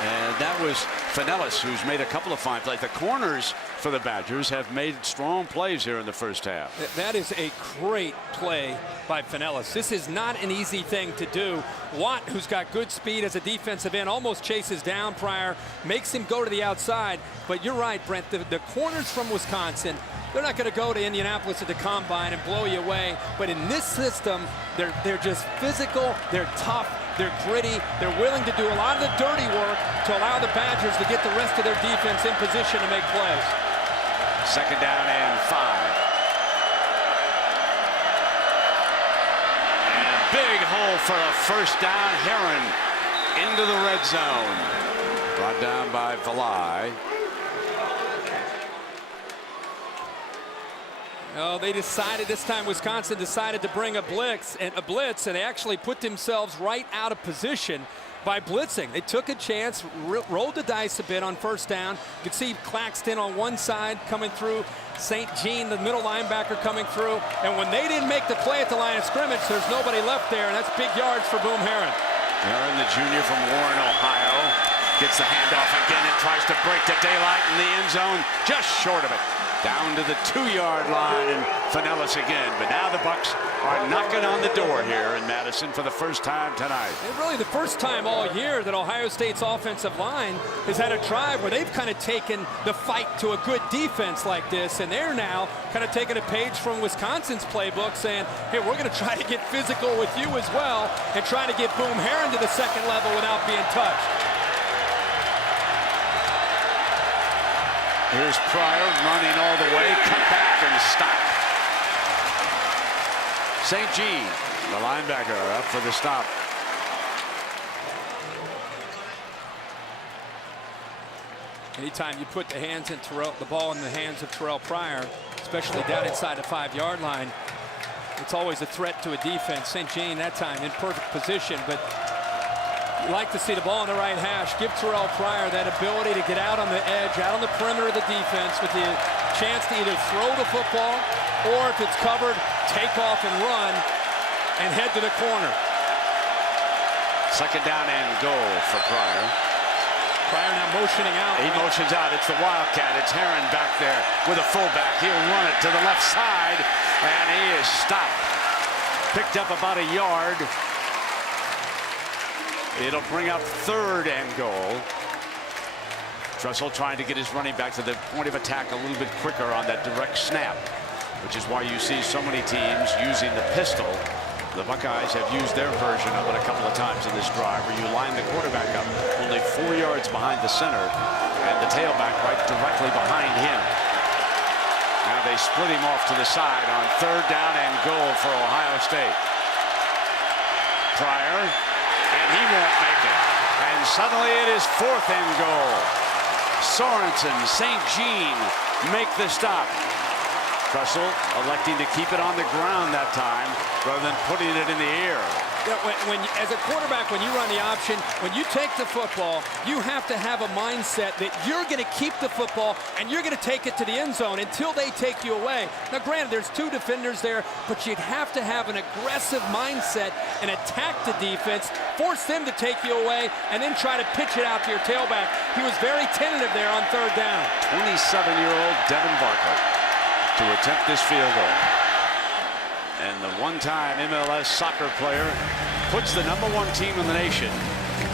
And that was Finellis, who's made a couple of fine plays. The corners for the Badgers have made strong plays here in the first half. That is a great play by Finellis. This is not an easy thing to do. Watt, who's got good speed as a defensive end, almost chases down Pryor, makes him go to the outside. But you're right, Brent, the corners from Wisconsin, they're not going to go to Indianapolis at the combine and blow you away. But in this system, they're just physical, they're tough, they're gritty, they're willing to do a lot of the dirty work to allow the Badgers to get the rest of their defense in position to make plays. 2nd down and 5. And a big hole for a first down. Herron into the red zone. Brought down by Valai. Oh, they decided this time. Wisconsin decided to bring a blitz, and they actually put themselves right out of position by blitzing. They took a chance, rolled the dice a bit on first down. You could see Claxton on one side coming through, St. Jean, the middle linebacker, coming through. And when they didn't make the play at the line of scrimmage, there's nobody left there, and that's big yards for Boom Herron. Herron, the junior from Warren, Ohio, gets the handoff again and tries to break the daylight in the end zone, just short of it. Down to the 2-yard line, and Finellis again. But now the Bucks are knocking on the door here in Madison for the first time tonight. And really the first time all year that Ohio State's offensive line has had a drive where they've kind of taken the fight to a good defense like this, and they're now kind of taking a page from Wisconsin's playbook, saying, hey, we're going to try to get physical with you as well and try to get Boom Herron to the second level without being touched. Here's Pryor running all the way, cut back and stop. St. Jean, the linebacker, up for the stop. Anytime you put the ball in the hands of Terrell Pryor, especially down inside the 5-yard line, it's always a threat to a defense. St. Jean that time in perfect position, but you like to see the ball on the right hash. Give Terrell Pryor that ability to get out on the edge, out on the perimeter of the defense with the chance to either throw the football or, if it's covered, take off and run and head to the corner. 2nd down and goal for Pryor. Pryor now motioning out. He motions out. It's the Wildcat. It's Herron back there with a fullback. He'll run it to the left side, and he is stopped. Picked up about a yard. It'll bring up 3rd and goal. Trussell trying to get his running back to the point of attack a little bit quicker on that direct snap, which is why you see so many teams using the pistol. The Buckeyes have used their version of it a couple of times in this drive, where you line the quarterback up only 4 yards behind the center and the tailback right directly behind him. Now they split him off to the side on 3rd down and goal for Ohio State. Pryor, and he won't make it. And suddenly it is 4th and goal. Sorensen, St. Jean make the stop. Trussell electing to keep it on the ground that time rather than putting it in the air. You know, as a quarterback, when you run the option, when you take the football, you have to have a mindset that you're going to keep the football and you're going to take it to the end zone until they take you away. Now, granted, there's 2 defenders there, but you'd have to have an aggressive mindset and attack the defense, force them to take you away, and then try to pitch it out to your tailback. He was very tentative there on 3rd down. 27-year-old Devin Barkley to attempt this field goal. And the one-time MLS soccer player puts the #1 team in the nation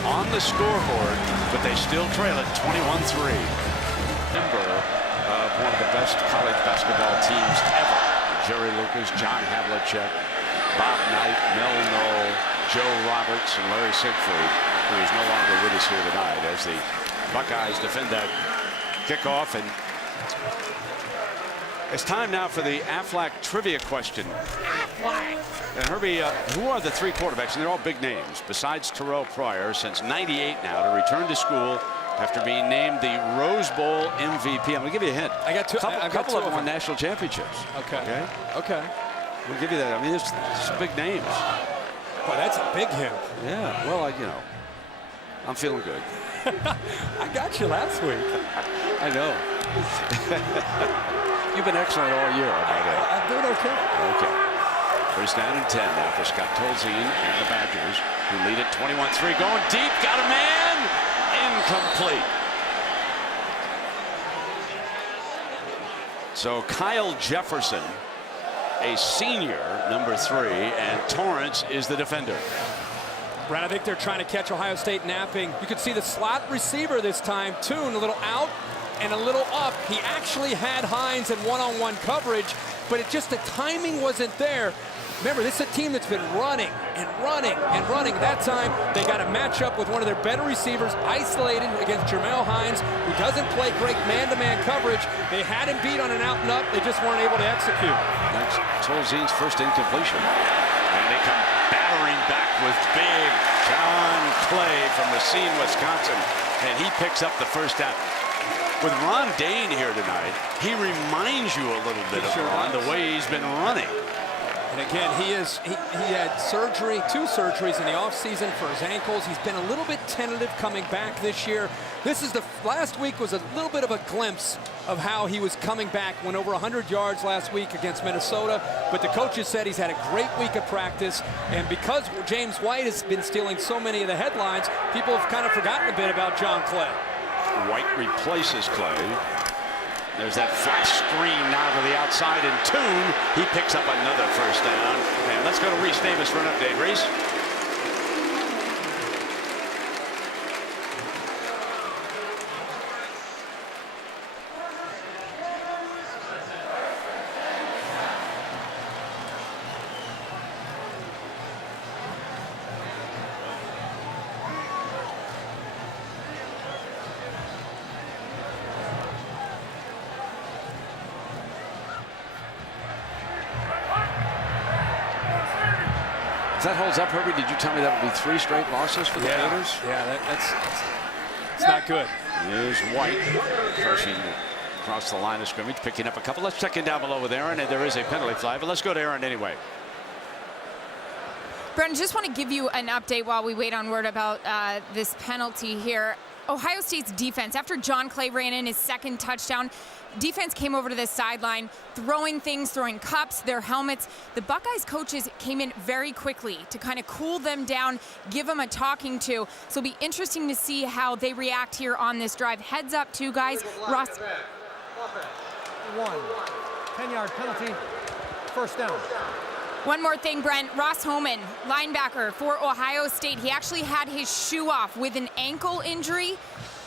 on the scoreboard, but they still trail it 21-3. Member of one of the best college basketball teams ever. Jerry Lucas, John Havlicek, Bob Knight, Mel Knoll, Joe Roberts, and Larry Siegfried, who is no longer with us here tonight as the Buckeyes defend that kickoff. And it's time now for the Aflac trivia question. And Herbie, who are the 3 quarterbacks? And they're all big names, besides Terrell Pryor, since '98 now, to return to school after being named the Rose Bowl MVP. I'm going to give you a hint. I got two. A couple of them won national championships. Okay. We'll We'll give you that. I mean, there's some big names. Boy, that's a big hit. Yeah, well, I'm feeling good. I got you last week. I know. You've been excellent all year, I might add. I'm doing okay. Okay. First down and 10 now for Scott Tolzien and the Badgers, who lead it 21-3. Going deep, got a man. Incomplete. So Kyle Jefferson, a senior, number 3, and Torrance is the defender. Brad, I think they're trying to catch Ohio State napping. You can see the slot receiver this time. Toon a little out and a little up. He actually had Hines in one-on-one coverage, but it just the timing wasn't there. Remember, this is a team that's been running and running and running. That time, they got to match up with one of their better receivers, isolated against Jermel Hines, who doesn't play great man-to-man coverage. They had him beat on an out-and-up. They just weren't able to execute. That's Tolzien's first incompletion. And they come battering back with big John Clay from Racine, Wisconsin. And he picks up the first down. With Ron Dane here tonight, he reminds you a little bit of Ron, the way he's been running. And again, he had surgery, 2 surgeries in the offseason for his ankles. He's been a little bit tentative coming back this year. Last week was a little bit of a glimpse of how he was coming back. Went over 100 yards last week against Minnesota, but the coaches said he's had a great week of practice. And because James White has been stealing so many of the headlines, people have kind of forgotten a bit about John Clay. White replaces Clay. There's that flash screen now to the outside, and Toon, he picks up another first down. And let's go to Reese Davis for an update. Reese? If that holds up, Herbie, did you tell me that would be 3 straight losses for the Gators? Yeah, it's not good. Here's White pushing across the line of scrimmage, picking up a couple. Let's check in down below with Aaron, and there is a penalty flag, but let's go to Aaron anyway. Brendan, just want to give you an update while we wait on word about this penalty here. Ohio State's defense, after John Clay ran in his second touchdown, defense came over to this sideline, throwing things, throwing cups, their helmets. The Buckeyes coaches came in very quickly to kind of cool them down, give them a talking to. So it'll be interesting to see how they react here on this drive. Heads up, too, guys. Ross. 1, 10-yard penalty, first down. One more thing, Brent. Ross Homan, linebacker for Ohio State. He actually had his shoe off with an ankle injury,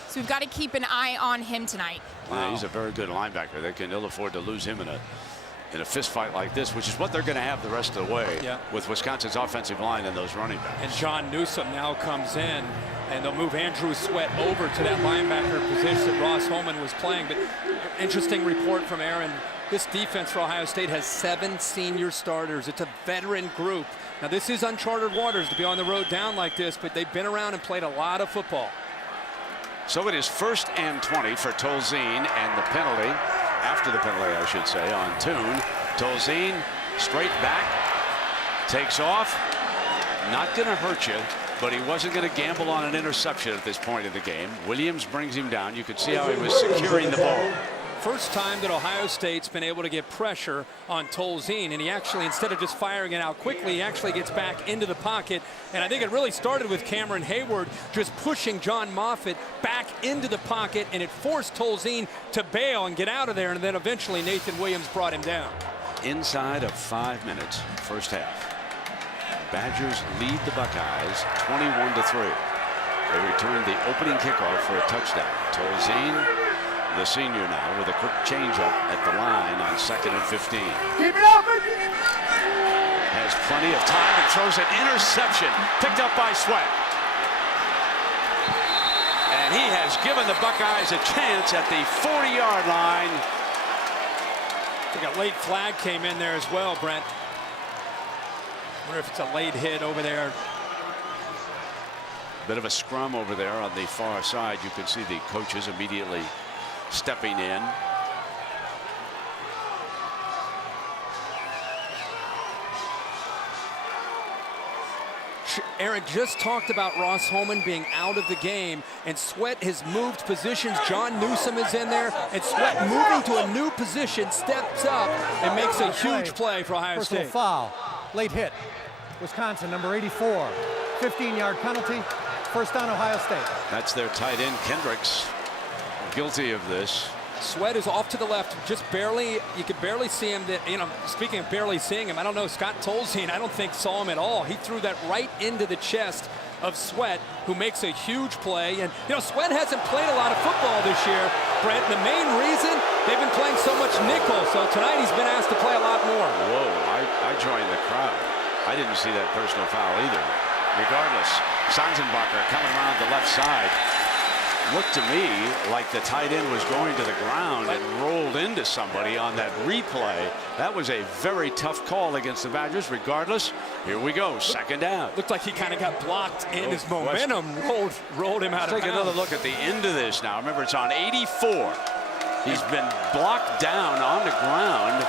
so we've got to keep an eye on him tonight. Wow. Yeah, he's a very good linebacker. They can ill afford to lose him in a fist fight like this, which is what they're going to have the rest of the way with Wisconsin's offensive line and those running backs. And John Newsome now comes in, and they'll move Andrew Sweat over to that linebacker position that Ross Holman was playing. But interesting report from Aaron. This defense for Ohio State has 7 senior starters. It's a veteran group. Now, this is uncharted waters to be on the road down like this, but they've been around and played a lot of football. So it is 1st and 20 for Tolzien, and the penalty, after the penalty, I should say, on Toon. Tolzien straight back, takes off. Not going to hurt you, but he wasn't going to gamble on an interception at this point of the game. Williams brings him down. You could see how he was securing the ball. First time that Ohio State's been able to get pressure on Tolzien, and he actually, instead of just firing it out quickly, he actually gets back into the pocket. And I think it really started with Cameron Hayward just pushing John Moffitt back into the pocket, and it forced Tolzien to bail and get out of there, and then eventually Nathan Williams brought him down. Inside of 5 minutes, first half. Badgers lead the Buckeyes 21-3. They return the opening kickoff for a touchdown. Tolzien, the senior now, with a quick changeup at the line on 2nd and 15. Keep it up! Has plenty of time and throws an interception picked up by Sweat. And he has given the Buckeyes a chance at the 40-yard line. I think a late flag came in there as well, Brent. Wonder if it's a late hit over there. Bit of a scrum over there on the far side. You can see the coaches immediately stepping in. Aaron just talked about Ross Holman being out of the game, and Sweat has moved positions. John Newsome is in there, and Sweat moving to a new position, steps up and makes a huge play for Ohio Personal State. foul, late hit. Wisconsin, number 84, 15-yard penalty, first down Ohio State. That's their tight end, Kendricks, guilty of this. Sweat is off to the left, just barely. You could barely see him. Speaking of barely seeing him, I don't know, Scott Tolzien, I don't think saw him at all. He threw that right into the chest of Sweat, who makes a huge play. And, Sweat hasn't played a lot of football this year, Brent. The main reason, they've been playing so much nickel. So tonight he's been asked to play a lot more. Whoa, I joined the crowd. I didn't see that personal foul either. Regardless, Sanzenbacher coming around the left side. Looked to me like the tight end was going to the ground and rolled into somebody on that replay. That was a very tough call against the Badgers. Regardless, here we go, second down. Looked like he kind of got blocked in his momentum, rolled him out of bounds. Take another look at the end of this now. Remember, it's on 84. He's been blocked down on the ground.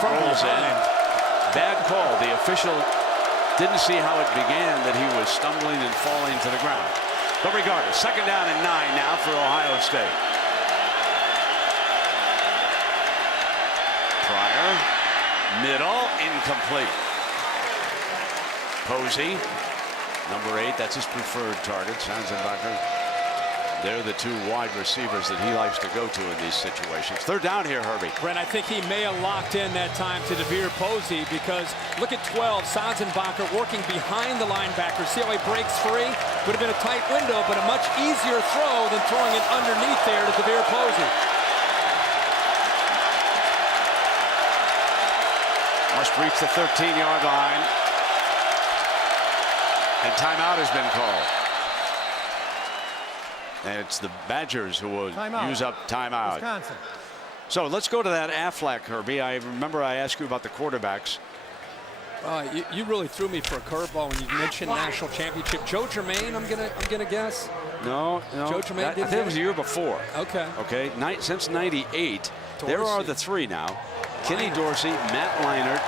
Rolls in. Bad call. The official didn't see how it began, that he was stumbling and falling to the ground. But regardless, second down and 9 now for Ohio State. Pryor, middle, incomplete. Posey, number 8, that's his preferred target. Sanzenbacher. They're the two wide receivers that he likes to go to in these situations. Third down here, Herbie. Brent, I think he may have locked in that time to DeVere Posey, because look at 12, Sanzenbacher working behind the linebacker. See how he breaks free? Would have been a tight window, but a much easier throw than throwing it underneath there to DeVere Posey. Must reach the 13-yard line. And timeout has been called. And it's the Badgers who will use up timeout. Wisconsin. So let's go to that Aflac, Herbie. I remember I asked you about the quarterbacks. You really threw me for a curveball when you mentioned national championship. Joe Germain, I'm gonna guess. No. Joe Germain. I think it was the year before. Okay. Okay. Since '98, there are the three now: Kenny Dorsey, Matt Leinart,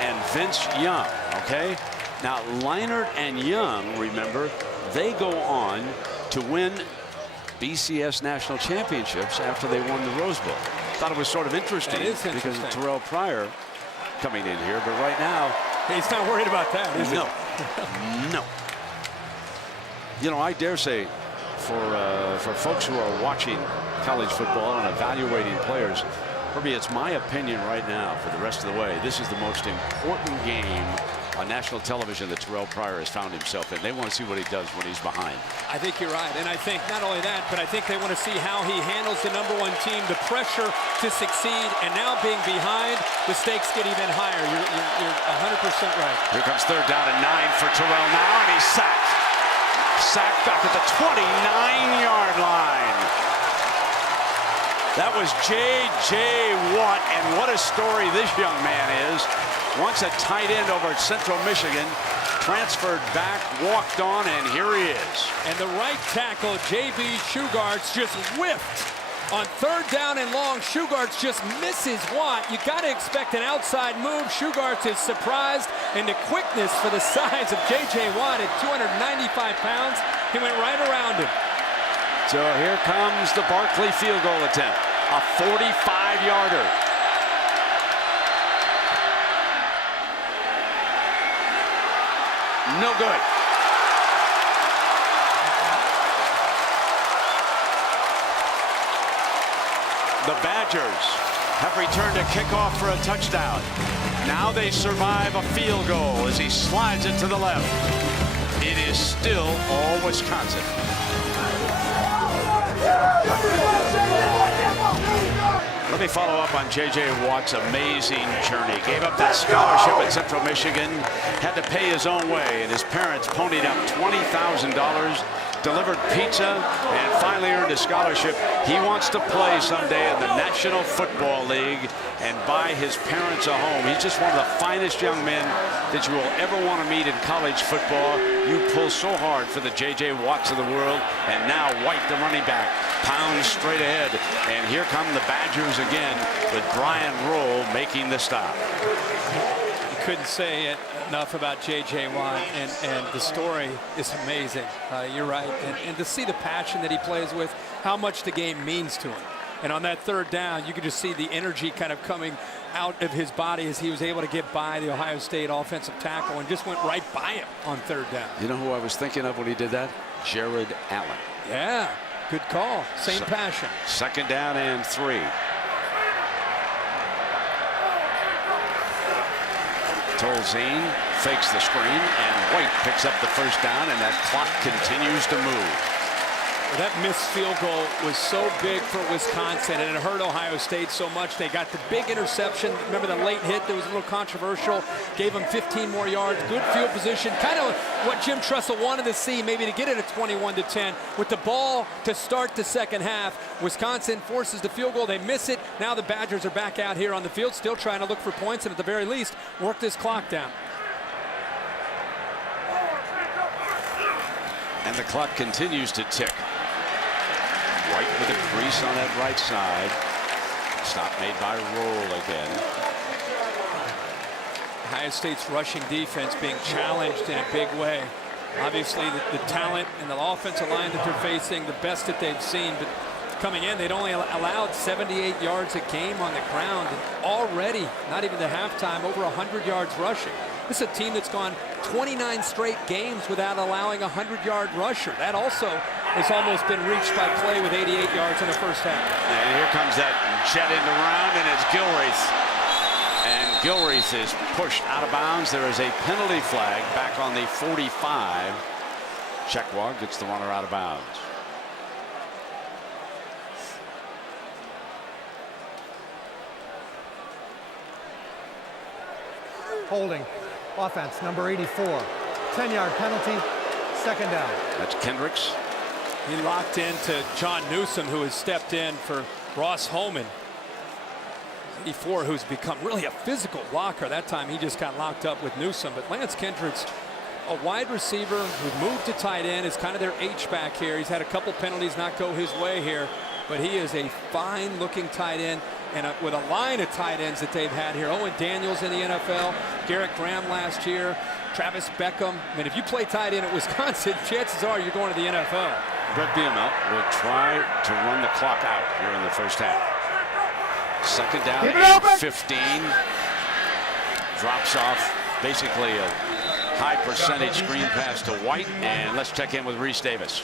and Vince Young. Okay. Now Leinart and Young, remember, they go on to win BCS national championships after they won the Rose Bowl. Thought it was sort of interesting, because of Terrell Pryor coming in here, but right now he's not worried about that, is he? No. I dare say, for folks who are watching college football and evaluating players, Herbie, it's my opinion right now, for the rest of the way, this is the most important game on national television that Terrell Pryor has found himself in. They want to see what he does when he's behind. I think you're right, and I think not only that, but I think they want to see how he handles the #1 team, the pressure to succeed, and now being behind, the stakes get even higher. You're 100% right. Here comes third down and 9 for Terrell now, and he's sacked. Sacked back at the 29-yard line. That was J.J. Watt, and what a story this young man is. Once a tight end over at Central Michigan, transferred back, walked on, and here he is. And the right tackle, J.B. Shugarts, just whiffed on third down and long. Shugarts just misses Watt. You got to expect an outside move. Shugarts is surprised, and the quickness for the size of J.J. Watt at 295 pounds, he went right around him. So here comes the Barkley field goal attempt, a 45-yarder. No good. The Badgers have returned a kickoff for a touchdown. Now they survive a field goal as he slides it to the left. It is still all Wisconsin. Let me follow up on J.J. Watt's amazing journey. Gave up that scholarship at Central Michigan, had to pay his own way, and his parents ponied up $20,000, delivered pizza, and finally earned a scholarship. He wants to play someday in the National Football League and buy his parents a home. He's just one of the finest young men that you will ever want to meet in college football. You pull so hard for the J.J. Watts of the world, and now White, the running back, pounds straight ahead. And here come the Badgers again with Brian Rolle making the stop. You couldn't say it enough about J.J. Watt, and the story is amazing. You're right. And to see the passion that he plays with, how much the game means to him. And on that third down, you could just see the energy kind of coming out of his body as he was able to get by the Ohio State offensive tackle and just went right by him on third down. You know who I was thinking of when he did that? Jared Allen. Yeah, good call. Same passion. 2nd down and 3. Tolzien fakes the screen, and White picks up the first down, and that clock continues to move. That missed field goal was so big for Wisconsin, and it hurt Ohio State so much. They got the big interception. Remember the late hit that was a little controversial, gave them 15 more yards. Good field position, kind of what Jim Tressel wanted to see, maybe to get it at 21-10. With the ball to start the second half, Wisconsin forces the field goal. They miss it. Now the Badgers are back out here on the field, still trying to look for points, and at the very least, work this clock down. And the clock continues to tick. White with a crease on that right side. Stop made by Roll again. Ohio State's rushing defense being challenged in a big way. Obviously, the talent and the offensive line that they're facing, the best that they've seen. But coming in, they'd only allowed 78 yards a game on the ground. And already, not even the halftime, over 100 yards rushing. This is a team that's gone 29 straight games without allowing a 100-yard rusher. That also has almost been reached by Clay with 88 yards in the first half. And here comes that jet into round, and it's Gilreath. And Gilreath is pushed out of bounds. There is a penalty flag back on the 45. Chekwa gets the runner out of bounds. Holding. Offense, number 84. 10-yard penalty, 2nd down. That's Kendricks. He locked into John Newsom, who has stepped in for Ross Holman. 84, who's become really a physical blocker. That time he just got locked up with Newsom. But Lance Kendricks, a wide receiver who moved to tight end, is kind of their H-back here. He's had a couple penalties not go his way here, but he is a fine-looking tight end. And with a line of tight ends that they've had here. Owen Daniels in the NFL, Garrett Graham last year, Travis Beckham. I mean, if you play tight end at Wisconsin, chances are you're going to the NFL. Brett Bielema will try to run the clock out here in the first half. 2nd down and 15. Drops off basically a high percentage screen pass to White. And let's check in with Reese Davis.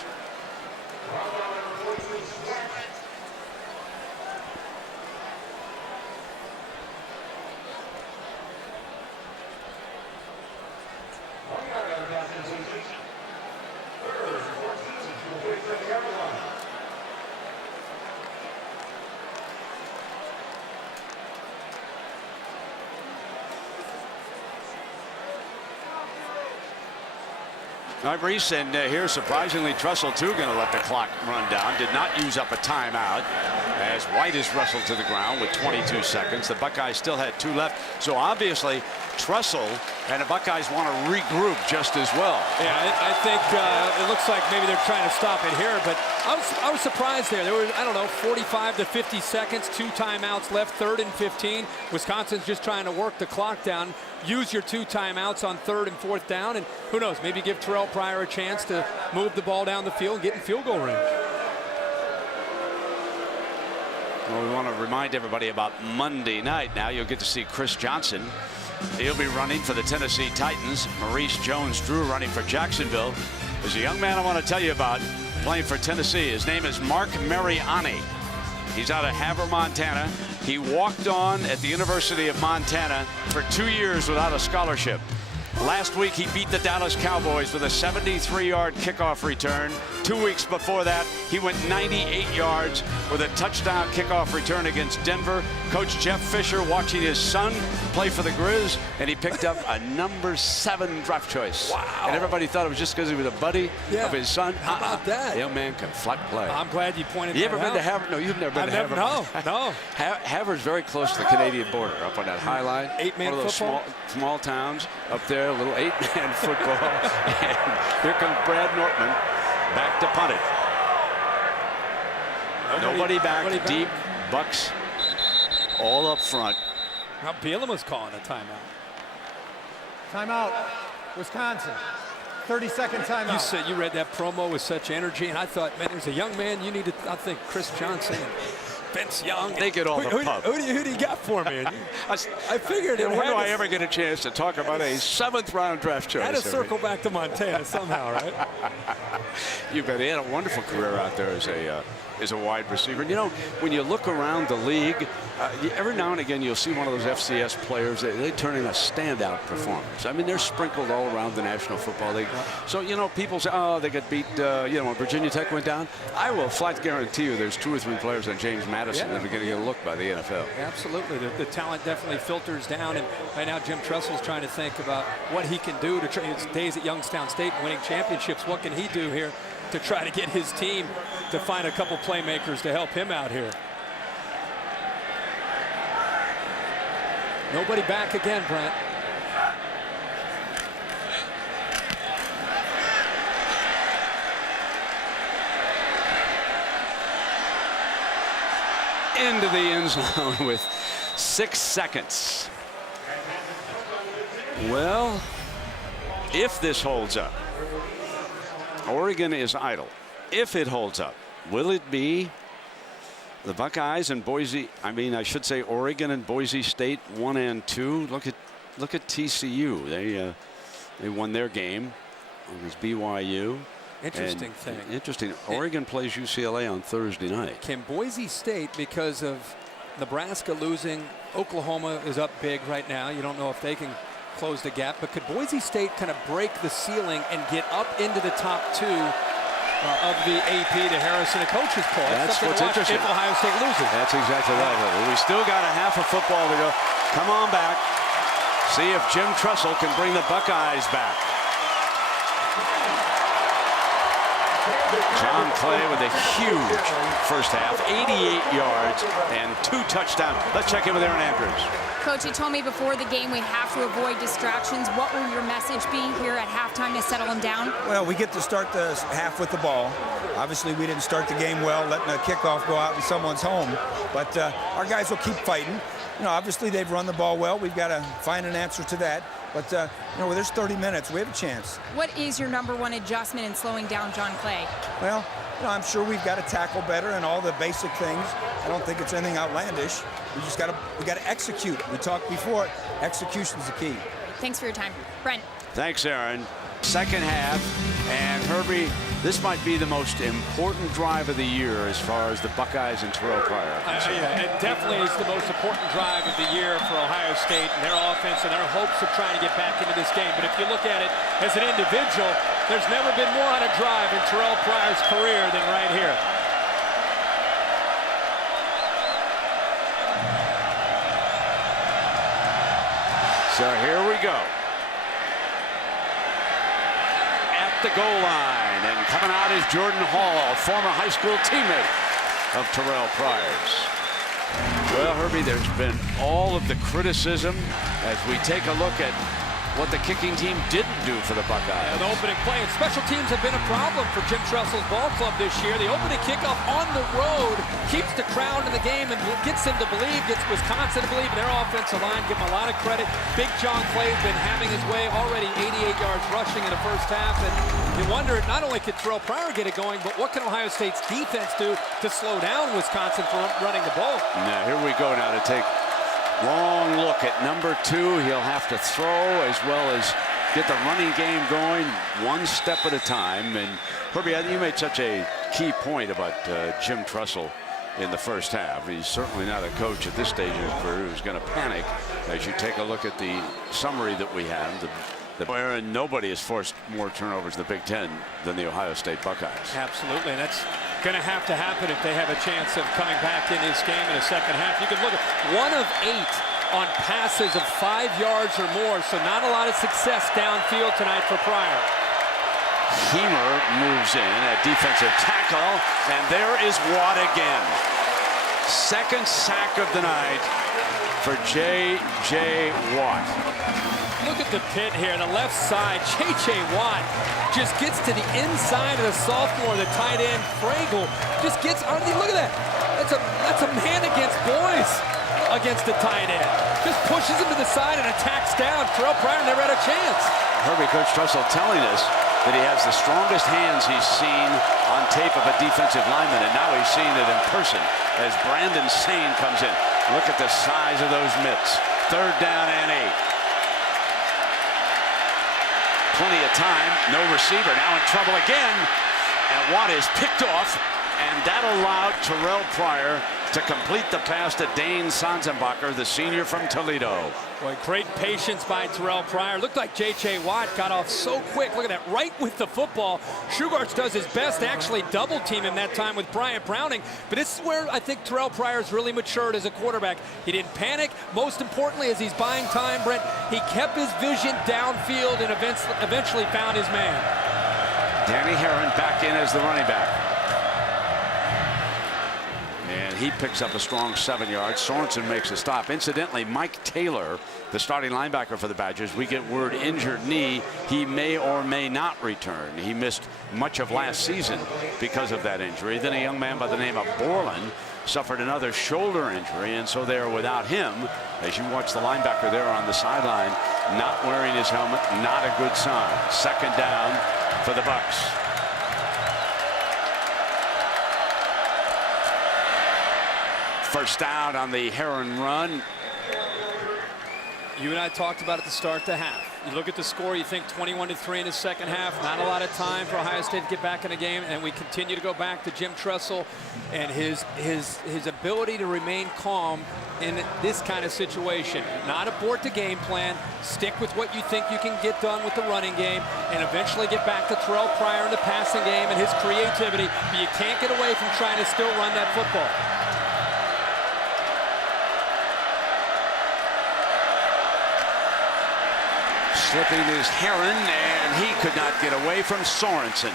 All right, Reese, and here surprisingly Tressel too going to let the clock run down. Did not use up a timeout as White is wrestled to the ground with 22 seconds. The Buckeyes still had 2 left. So obviously Tressel and the Buckeyes want to regroup just as well. Yeah, I think it looks like maybe they're trying to stop it here, but I was surprised there. There were, I don't know, 45 to 50 seconds, 2 timeouts left, 3rd and 15. Wisconsin's just trying to work the clock down. Use your 2 timeouts on 3rd and 4th down, and who knows, maybe give Terrell Pryor a chance to move the ball down the field and get in field goal range. Well, we want to remind everybody about Monday night. Now you'll get to see Chris Johnson. He'll be running for the Tennessee Titans. Maurice Jones-Drew running for Jacksonville. There's a young man I want to tell you about playing for Tennessee. His name is Mark Mariani. He's out of Havre, Montana. He walked on at the University of Montana for 2 years without a scholarship. Last week, he beat the Dallas Cowboys with a 73-yard kickoff return. 2 weeks before that, he went 98 yards with a touchdown kickoff return against Denver. Coach Jeff Fisher watching his son play for the Grizz, and he picked up a number 7 draft choice. Wow. And everybody thought it was just because he was a buddy of his son. How about that? The young man can flat play. I'm glad you pointed You that ever out. been to Havre? No, you've never been to Havre. No. Havre's very close to the Canadian border, up on that high line. 8-man One of those football? small towns up there, a little 8-man football. And here comes Brad Nortman back to punt it. Nobody back. Deep. Bucks all up front. Now Bielema's calling a timeout. Timeout, Wisconsin. 30-second timeout. You read that promo with such energy, and I thought, man, there's a young man you need to, I think Chris Johnson, Vince Young. They get all the pub. Who do you got for me? I figured it. When do I ever get a chance to talk about a 7th-round draft choice? Had to circle back to Montana somehow, right? You bet. He had a wonderful career out there as a wide receiver. And, you know, when you look around the league, every now and again you'll see one of those FCS players. They turn in a standout performance. I mean, they're sprinkled all around the National Football League. So, you know, people say, oh, they got beat, you know, when Virginia Tech went down. I will flat guarantee you there's 2 or 3 players on James Madison that are going to get a look by the NFL. Absolutely. The talent definitely filters down. And right now Jim Tressel's trying to think about what he can do to try his days at Youngstown State winning championships. What can he do here to try to get his team to find a couple playmakers to help him out here? Nobody back again, Brent. Into the end zone with 6 seconds. Well, if this holds up, Oregon is idle. If it holds up, will it be the Buckeyes and Boise? I mean, I should say Oregon and Boise State 1 and 2. Look at TCU. They won their game. It was BYU. Interesting thing. Interesting. Oregon plays UCLA on Thursday night. Can Boise State, because of Nebraska losing, Oklahoma is up big right now. You don't know if they can close the gap, but could Boise State kind of break the ceiling and get up into the top 2 of the AP to Harrison and coach's poll? That's what's interesting. If Ohio State loses. That's exactly right. We still got a half of football to go. Come on back. See if Jim Tressel can bring the Buckeyes back. John Clay with a huge first half, 88 yards and 2 touchdowns. Let's check in with Aaron Andrews. Coach, you told me before the game we have to avoid distractions. What will your message be here at halftime to settle them down? Well, we get to start the half with the ball. Obviously, we didn't start the game well, letting a kickoff go out in someone's home. But our guys will keep fighting. You know, obviously, they've run the ball well. We've got to find an answer to that. But, you know, there's 30 minutes. We have a chance. What is your #1 adjustment in slowing down John Clay? Well, you know, I'm sure we've got to tackle better and all the basic things. I don't think it's anything outlandish. We got to execute. We talked before. Execution's the key. Thanks for your time. Brent. Thanks, Aaron. Second half, and Herbie, this might be the most important drive of the year as far as the Buckeyes and Terrell Pryor. Yeah, it definitely is the most important drive of the year for Ohio State and their offense and their hopes of trying to get back into this game. But if you look at it as an individual, there's never been more on a drive in Terrell Pryor's career than right here. So here we go. The goal line, and coming out is Jordan Hall, former high school teammate of Terrell Pryor's. Well, Herbie, there's been all of the criticism as we take a look at what the kicking team didn't do for the Buckeyes. The opening play and special teams have been a problem for Jim Tressel's ball club this year. The opening kickoff on the road keeps the crowd in the game and gets them to believe, gets Wisconsin to believe in their offensive line. Give them a lot of credit. Big John Clay's been having his way, already 88 yards rushing in the first half. And you wonder, not only could Terrell Pryor get it going, but what can Ohio State's defense do to slow down Wisconsin from running the ball? Now, here we go now to take long look at #2. He'll have to throw as well as get the running game going one step at a time. And Herbie, you made such a key point about Jim Tressel in the first half. He's certainly not a coach at this stage of his career who's going to panic. As you take a look at the summary that we have, and nobody has forced more turnovers in the Big Ten than the Ohio State Buckeyes. Absolutely, and that's going to happen if they have a chance of coming back in this game in the second half. You can look at 1 of 8 on passes of 5 yards or more, so not a lot of success downfield tonight for Pryor. Heemer moves in at defensive tackle, and there is Watt again. Second sack of the night for J.J. Watt. Look at the pit here, the left side. J.J. Watt just gets to the inside of the sophomore, the tight end, Fragel. Just gets underneath. Look at that. That's a man against boys. against the tight end. Just pushes him to the side and attacks down. Terrell Pryor never had a chance. Herbie, Coach Trussell telling us that he has the strongest hands he's seen on tape of a defensive lineman, and now he's seeing it in person as Brandon Sane comes in. Look at the size of those mitts. 3rd down and 8. Plenty of time. No receiver. Now in trouble again. And Watt is picked off. And that allowed Terrell Pryor to complete the pass to Dane Sanzenbacher, the senior from Toledo. Boy, great patience by Terrell Pryor. Looked like J.J. Watt got off so quick. Look at that, right with the football. Shugarts does his best to actually double team him that time with Bryant Browning. But this is where I think Terrell Pryor's really matured as a quarterback. He didn't panic. Most importantly, as he's buying time, Brent, he kept his vision downfield and eventually found his man. Danny Herron back in as the running back. And he picks up a strong 7 yards. Sorensen makes a stop. Incidentally, Mike Taylor, the starting linebacker for the Badgers, we get word injured knee. He may or may not return. He missed much of last season because of that injury. Then a young man by the name of Borland suffered another shoulder injury, and so they're without him. As you watch the linebacker there on the sideline, not wearing his helmet, not a good sign. 2nd down for the Bucks. First down on the Herron run. You and I talked about at the start of the half. You look at the score, you think 21-3 in the second half. Not a lot of time for Ohio State to get back in the game, and we continue to go back to Jim Tressel and his ability to remain calm in this kind of situation. Not abort the game plan, stick with what you think you can get done with the running game, and eventually get back to Terrell Pryor in the passing game and his creativity. But you can't get away from trying to still run that football. Slipping is Herron, and he could not get away from Sorensen.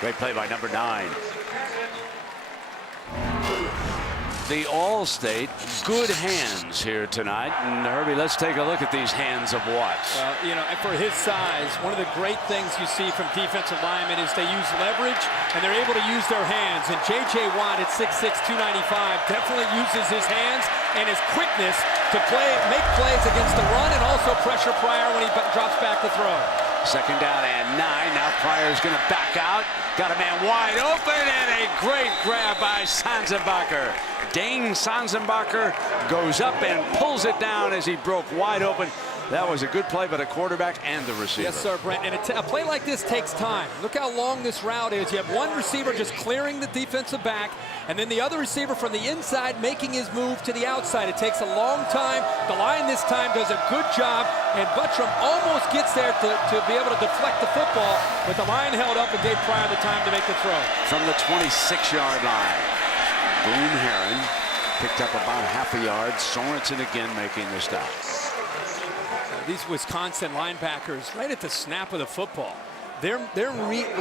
Great play by number 9. The All-State, good hands here tonight. And Herbie, let's take a look at these hands of Watts. Well, you know, for his size, one of the great things you see from defensive linemen is they use leverage and they're able to use their hands. And J.J. Watt at 6'6", 295 definitely uses his hands and his quickness to make plays against the run and also pressure Pryor when he drops back to throw. 2nd down and 9. Now Pryor's going to back out. Got a man wide open, and a great grab by Sanzenbacher. Dane Sanzenbacher goes up and pulls it down as he broke wide open. That was a good play by the quarterback and the receiver. Yes, sir, Brent. And a play like this takes time. Look how long this route is. You have one receiver just clearing the defensive back, and then the other receiver from the inside making his move to the outside. It takes a long time. The line this time does a good job, and Buttram almost gets there to be able to deflect the football, but the line held up and gave Pryor the time to make the throw. From the 26-yard line, Boone Herron picked up about half a yard. Sorensen again making the stop. These Wisconsin linebackers, right at the snap of the football, they're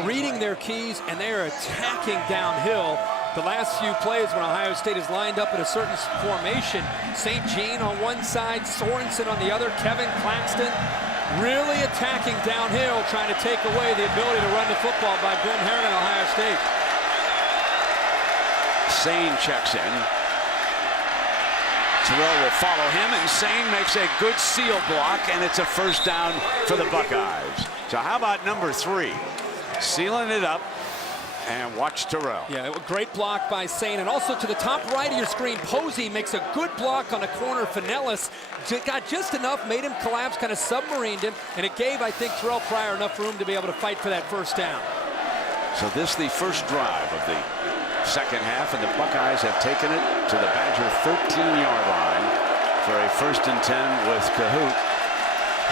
reading their keys and they're attacking downhill. The last few plays when Ohio State is lined up in a certain formation, St. Jean on one side, Sorensen on the other, Kevin Claxton really attacking downhill, trying to take away the ability to run the football by Boone Herron at Ohio State. Sane checks in. Terrell will follow him, and Sane makes a good seal block, and it's a first down for the Buckeyes. So how about number 3? Sealing it up, and watch Terrell. Yeah, a great block by Sane. And also to the top right of your screen, Posey makes a good block on the corner. Finellis got just enough, made him collapse, kind of submarined him, and it gave, I think, Terrell Pryor enough room to be able to fight for that first down. So this is the first drive of the second half, and the Buckeyes have taken it to the Badger 13-yard line for a 1st and 10 with Cahoot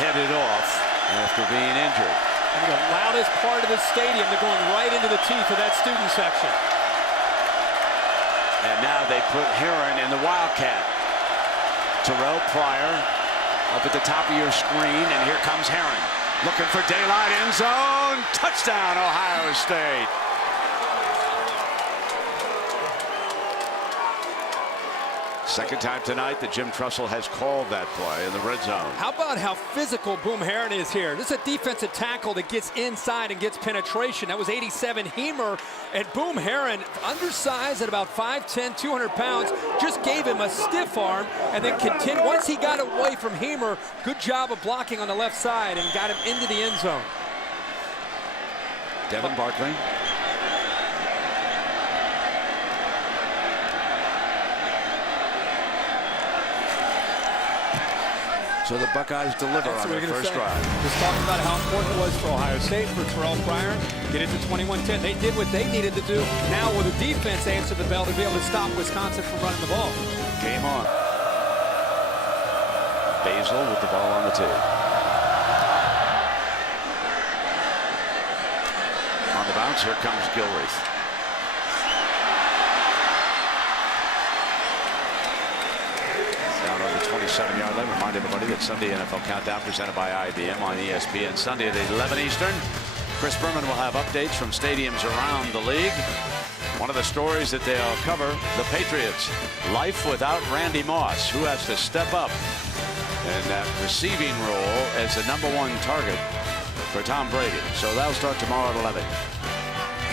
headed off after being injured. And the loudest part of the stadium, they're going right into the teeth of that student section. And now they put Herron in the Wildcat. Terrell Pryor up at the top of your screen, and here comes Herron. Looking for daylight, end zone. Touchdown, Ohio State. Second time tonight that Jim Trussell has called that play in the red zone. How about how physical Boom Herron is here? This is a defensive tackle that gets inside and gets penetration. That was 87 Hemer, and Boom Herron, undersized at about 5'10", 200 pounds, just gave him a stiff arm and then continued. Once he got away from Hemer, good job of blocking on the left side and got him into the end zone. Devin Barkley. So the Buckeyes deliver on their first drive. Just talking about how important it was for Ohio State, for Pryor, get it to 21-10. They did what they needed to do. Now with the defense answer the bell to be able to stop Wisconsin from running the ball. Game on. Basil with the ball on the tee. On the bounce, here comes Gilreath. Down on the 27-yard line. Remind everybody that Sunday NFL Countdown presented by IBM on ESPN Sunday at 11 Eastern. Chris Berman will have updates from stadiums around the league. One of the stories that they'll cover, the Patriots. Life without Randy Moss, who has to step up in that receiving role as the #1 target for Tom Brady. So that'll start tomorrow at 11.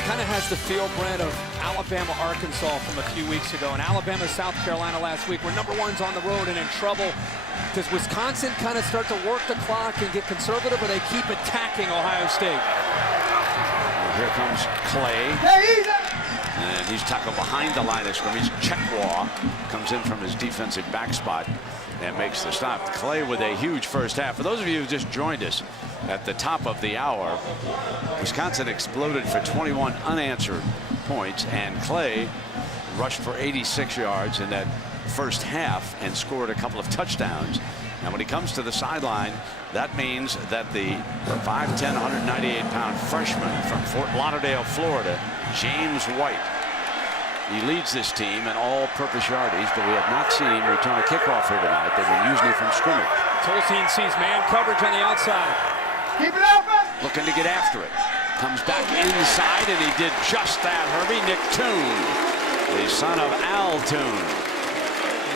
Kind of has the feel, Brent, of Alabama, Arkansas from a few weeks ago, and Alabama, South Carolina last week were #1s on the road and in trouble. Does Wisconsin kind of start to work the clock and get conservative, or they keep attacking Ohio State? Well, here comes Clay. And he's tackled behind the line of scrimmage. Chekwa comes in from his defensive back spot and makes the stop. Clay with a huge first half. For those of you who just joined us at the top of the hour, Wisconsin exploded for 21 unanswered points, and Clay rushed for 86 yards in that first half and scored a couple of touchdowns. And when he comes to the sideline, that means that the 5'10", 198-pound freshman from Fort Lauderdale, Florida, James White, he leads this team in all-purpose yardage, but we have not seen him return a kickoff here tonight. They've been using it from scrimmage. Tolzien sees man coverage on the outside. Keep it open. Looking to get after it. Comes back inside, and he did just that, Herbie. Nick Toon, the son of Al Toon.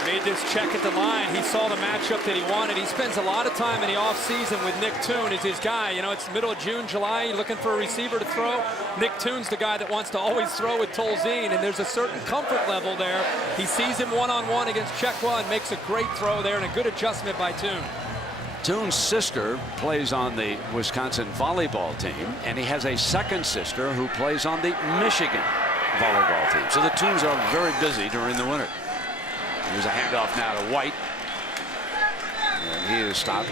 He made this check at the line. He saw the matchup that he wanted. He spends a lot of time in the offseason with Nick Toon as his guy. You know, it's the middle of June, July, looking for a receiver to throw. Nick Toon's the guy that wants to always throw with Tolzien, and there's a certain comfort level there. He sees him one-on-one against Chekwa and makes a great throw there, and a good adjustment by Toon. Toon's sister plays on the Wisconsin volleyball team, and he has a second sister who plays on the Michigan volleyball team. So the Toons are very busy during the winter. Here's a handoff now to White. And he is stopped.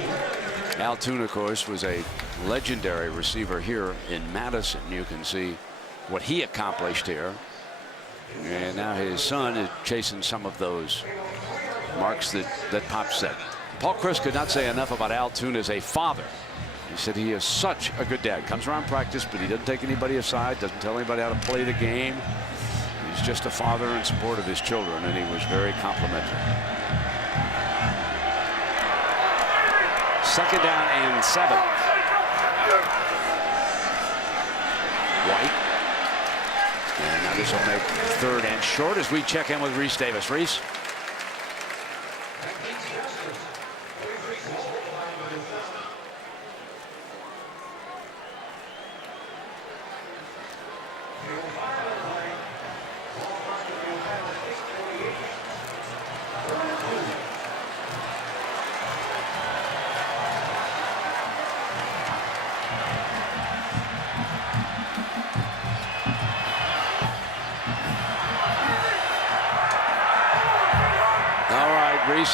Al Toon, of course, was a legendary receiver here in Madison. You can see what he accomplished here. And now his son is chasing some of those marks that Pop set. Paul Chris could not say enough about Al Toon as a father. He said he is such a good dad. Comes around practice, but he doesn't take anybody aside, doesn't tell anybody how to play the game. He's just a father in support of his children, and he was very complimentary. Second down and 7. White. And now this will make 3rd and short as we check in with Reese Davis. Reese.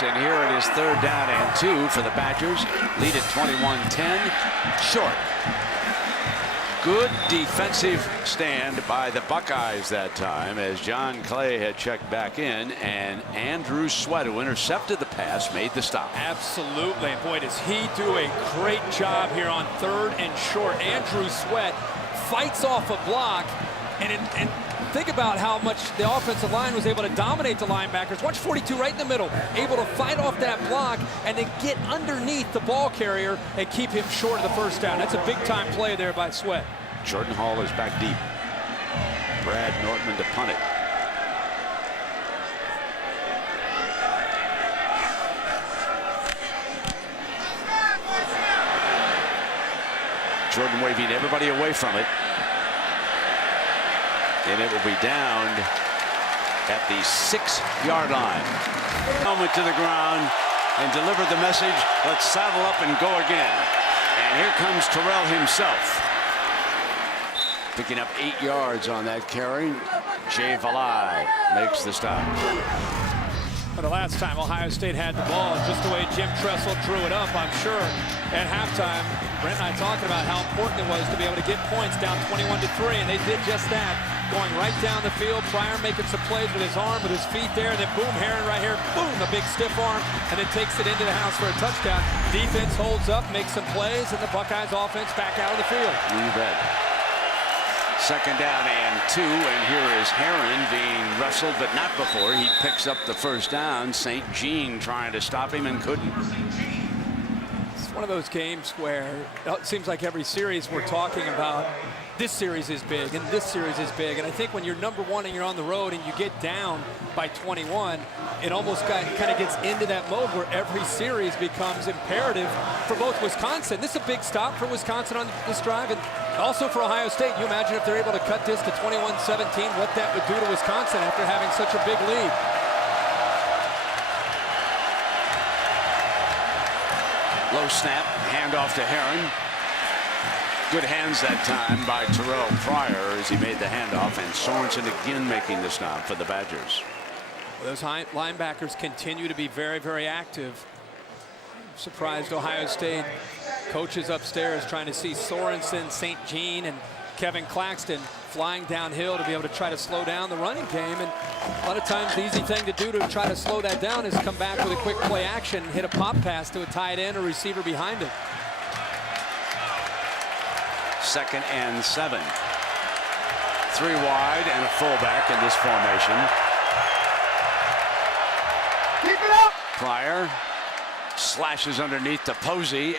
And here it is 3rd down and 2 for the Badgers. Lead at 21-10. Short. Good defensive stand by the Buckeyes that time as John Clay had checked back in, and Andrew Sweat, who intercepted the pass, made the stop. Absolutely. And boy, does he do a great job here on 3rd and short. Andrew Sweat fights off a block, and think about how much the offensive line was able to dominate the linebackers. Watch 42 right in the middle, able to fight off that block and then get underneath the ball carrier and keep him short of the first down. That's a big-time play there by Sweat. Jordan Hall is back deep. Brad Nortman to punt it. Jordan waving everybody away from it. And it will be down at the 6-yard line. Helmet to the ground and delivered the message. Let's saddle up and go again. And here comes Terrell himself. Picking up 8 yards on that carry. Jay Valai makes the stop. For the last time Ohio State had the ball, just the way Jim Tressel drew it up, I'm sure at halftime, Brent and I talking about how important it was to be able to get points down 21-3, and they did just that, going right down the field. Pryor making some plays with his arm, with his feet there, and then boom, Herron right here, boom, a big stiff arm, and then takes it into the house for a touchdown. Defense holds up, makes some plays, and the Buckeyes offense back out of the field. You bet. 2nd down and 2, and here is Herron being wrestled, but not before he picks up the 1st down. St. Jean trying to stop him and couldn't. It's one of those games where it seems like every series we're talking about, this series is big and this series is big. And I think when you're number 1 and you're on the road and you get down by 21, it almost kind of gets into that mode where every series becomes imperative for both Wisconsin. This is a big stop for Wisconsin on this drive, and also for Ohio State. You imagine if they're able to cut this to 21-17, what that would do to Wisconsin after having such a big lead. Low snap, handoff to Herron. Good hands that time by Terrell Pryor as he made the handoff, and Sorensen again making the stop for the Badgers. Those linebackers continue to be very, very active. Surprised Ohio State coaches upstairs trying to see Sorensen, St. Jean, and Kevin Claxton flying downhill to be able to try to slow down the running game. And a lot of times the easy thing to do to try to slow that down is come back with a quick play action, hit a pop pass to a tight end or receiver behind it. 2nd and 7. 3 wide and a fullback in this formation. Keep it up! Pryor slashes underneath to Posey,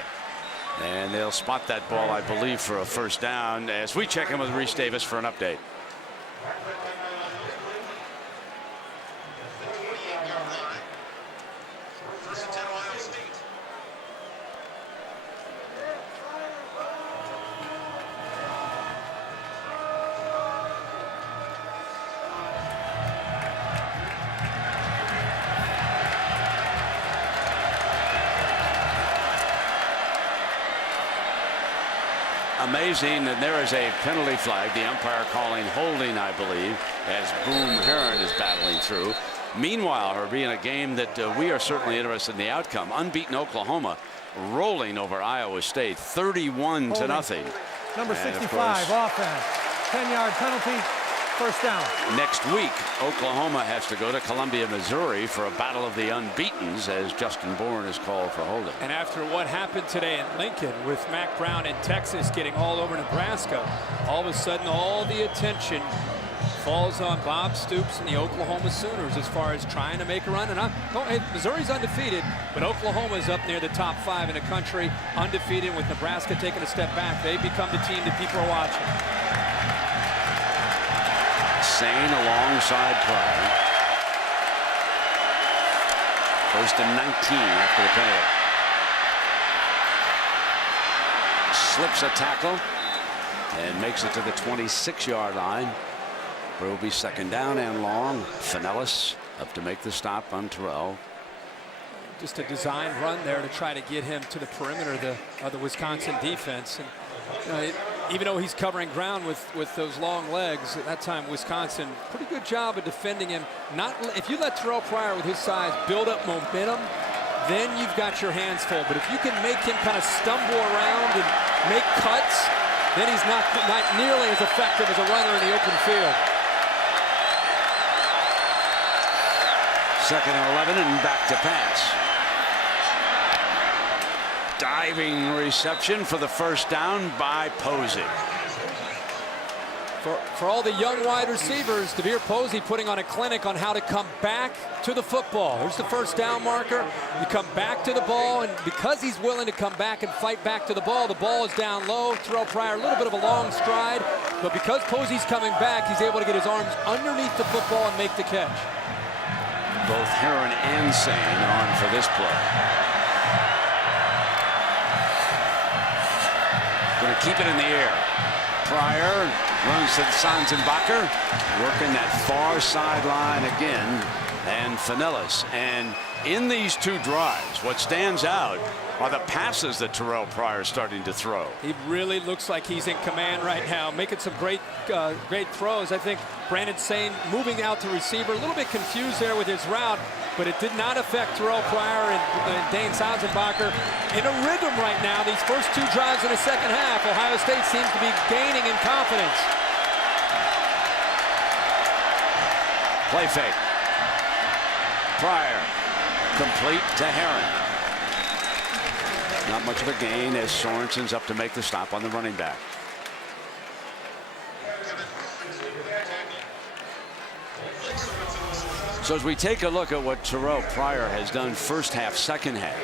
and they'll spot that ball, I believe, for a 1st down as we check in with Reese Davis for an update. Amazing, and there is a penalty flag. The umpire calling holding, I believe, as Boom Herron is battling through. Meanwhile, Herbie, in a game that we are certainly interested in the outcome, unbeaten Oklahoma rolling over Iowa State 31-0. Number 65 offense, 10-yard penalty, 1st down. Next week, Oklahoma has to go to Columbia, Missouri for a battle of the unbeatens as Justin Bourne is called for holding. And after what happened today in Lincoln with Mack Brown in Texas getting all over Nebraska, all of a sudden all the attention falls on Bob Stoops and the Oklahoma Sooners as far as trying to make a run. And Missouri's undefeated, but Oklahoma's up near the top 5 in the country, undefeated, with Nebraska taking a step back. They become the team that people are watching. Sane alongside Pryor. 1st and 19 after the penalty. Slips a tackle and makes it to the 26-yard line, where it will be 2nd down and long. Finellis up to make the stop on Terrell. Just a design run there to try to get him to the perimeter of the Wisconsin defense. And even though he's covering ground with those long legs, at that time Wisconsin, pretty good job of defending him. If you let Terrell Pryor with his size build up momentum, then you've got your hands full. But if you can make him kind of stumble around and make cuts, then he's not nearly as effective as a runner in the open field. 2nd and 11 and back to pass. Diving reception for the 1st down by Posey. For all the young wide receivers, DeVere Posey putting on a clinic on how to come back to the football. There's the 1st down marker. You come back to the ball, and because he's willing to come back and fight back to the ball is down low. Terrell Pryor, a little bit of a long stride, but because Posey's coming back, he's able to get his arms underneath the football and make the catch. Both Herron and Sane on for this play. Going to keep it in the air. Pryor runs to Sanzenbacher, working that far sideline again, and Finellis. And in these two drives, what stands out are the passes that Terrell Pryor is starting to throw. He really looks like he's in command right now, making some great throws. I think Brandon Sane moving out to receiver, a little bit confused there with his route, but it did not affect Terrell Pryor and Dane Sanzenbacher. In a rhythm right now, these first two drives in the second half, Ohio State seems to be gaining in confidence. Play fake. Pryor, complete to Herron. Not much of a gain as Sorensen's up to make the stop on the running back. So as we take a look at what Terrell Pryor has done first half, second half,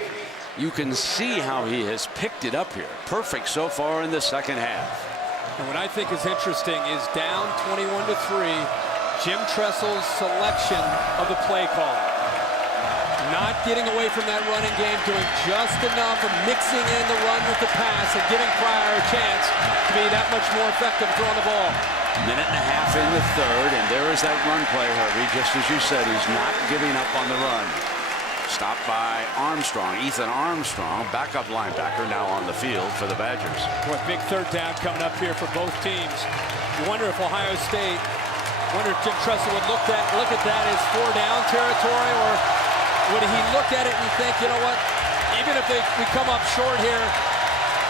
you can see how he has picked it up here. Perfect so far in the second half. And what I think is interesting is down 21-3, Jim Tressel's selection of the play call. Not getting away from that running game, doing just enough of mixing in the run with the pass and giving Pryor a chance to be that much more effective throwing the ball. Minute and a half in the third, and there is that run play, Herbie. Just as you said, he's not giving up on the run. Stopped by Armstrong, Ethan Armstrong, backup linebacker, now on the field for the Badgers. Boy, big third down coming up here for both teams. You wonder if Ohio State, wonder if Jim Tressel would look at that as 4 down territory, or would he look at it and think, you know what, even if we come up short here,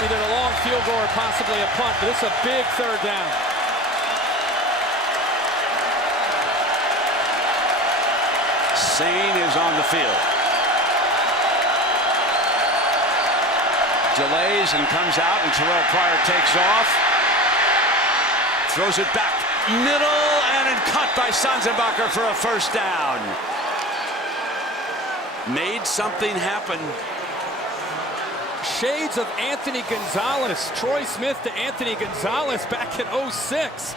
either a long field goal or possibly a punt, but it's a big third down. Sane is on the field. Delays and comes out, and Terrell Pryor takes off. Throws it back. Middle and cut by Sanzenbacher for a first down. Made something happen. Shades of Anthony Gonzalez. Troy Smith to Anthony Gonzalez back in 06.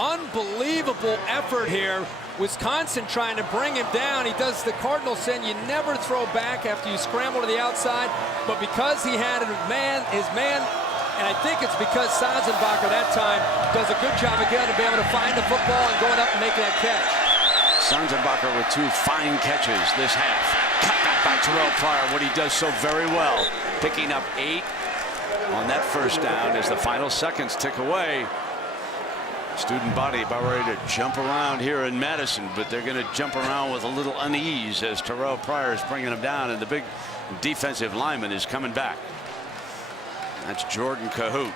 Unbelievable effort here. Wisconsin trying to bring him down. He does the Cardinals saying you never throw back after you scramble to the outside. But because he had his man, and I think it's because Sanzenbacher that time does a good job again of being able to find the football and going up and making that catch. Sanzenbacher with 2 fine catches this half. Cut back by Terrell Pryor, what he does so very well. Picking up 8 on that first down as the final seconds tick away. Student body about ready to jump around here in Madison, but they're going to jump around with a little unease as Terrell Pryor is bringing them down, and the big defensive lineman is coming back. That's Jordan Cahoot.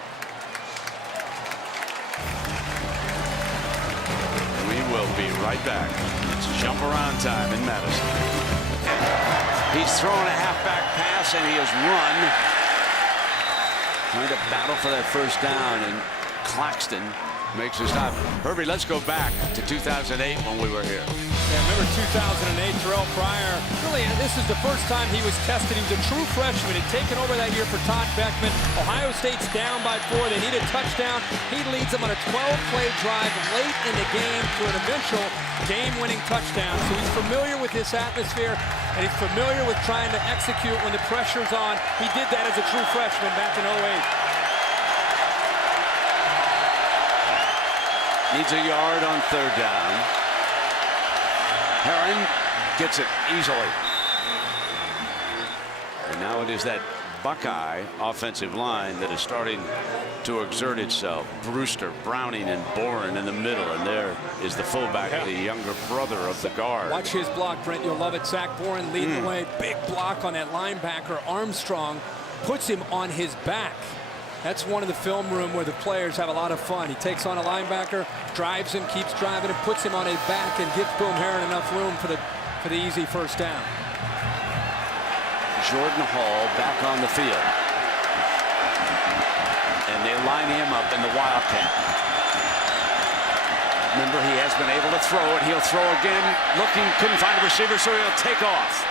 We will be right back. It's jump around time in Madison. He's throwing a halfback pass, and he has run. Trying to battle for that first down, and Claxton makes a stop. Herbie, let's go back to 2008 when we were here. Yeah, remember 2008, Terrell Pryor, really, this is the first time he was tested. He was a true freshman. He'd taken over that year for Todd Beckman. Ohio State's down by 4. They need a touchdown. He leads them on a 12-play drive late in the game to an eventual game-winning touchdown. So he's familiar with this atmosphere, and he's familiar with trying to execute when the pressure's on. He did that as a true freshman back in 08. Needs a yard on third down. Herron gets it easily. And now it is that Buckeye offensive line that is starting to exert itself. Brewster, Browning, and Boren in the middle. And there is the fullback, the younger brother of the guard. Watch his block, Brent. You'll love it. Zach Boren leading the way. Big block on that linebacker. Armstrong puts him on his back. That's one of the film room where the players have a lot of fun. He takes on a linebacker, drives him, keeps driving him, puts him on his back, and gives Boom Herron enough room for the easy first down. Jordan Hall back on the field. And they line him up in the Wildcat. Remember, he has been able to throw it. He'll throw again. Looking, couldn't find a receiver, so he'll take off.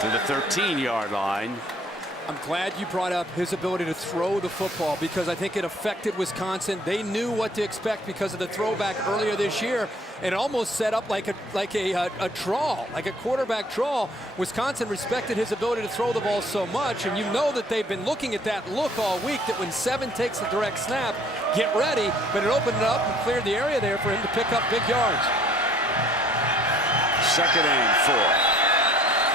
To the 13-yard line I'm glad you brought up his ability to throw the football, because I think it affected Wisconsin. They knew what to expect because of the throwback earlier this year. It almost set up like a draw, like a quarterback draw. Wisconsin respected his ability to throw the ball so much, and you know that they've been looking at that look all week, that when 7 takes the direct snap, get ready, but it opened it up and cleared the area there for him to pick up big yards. 2nd and 4.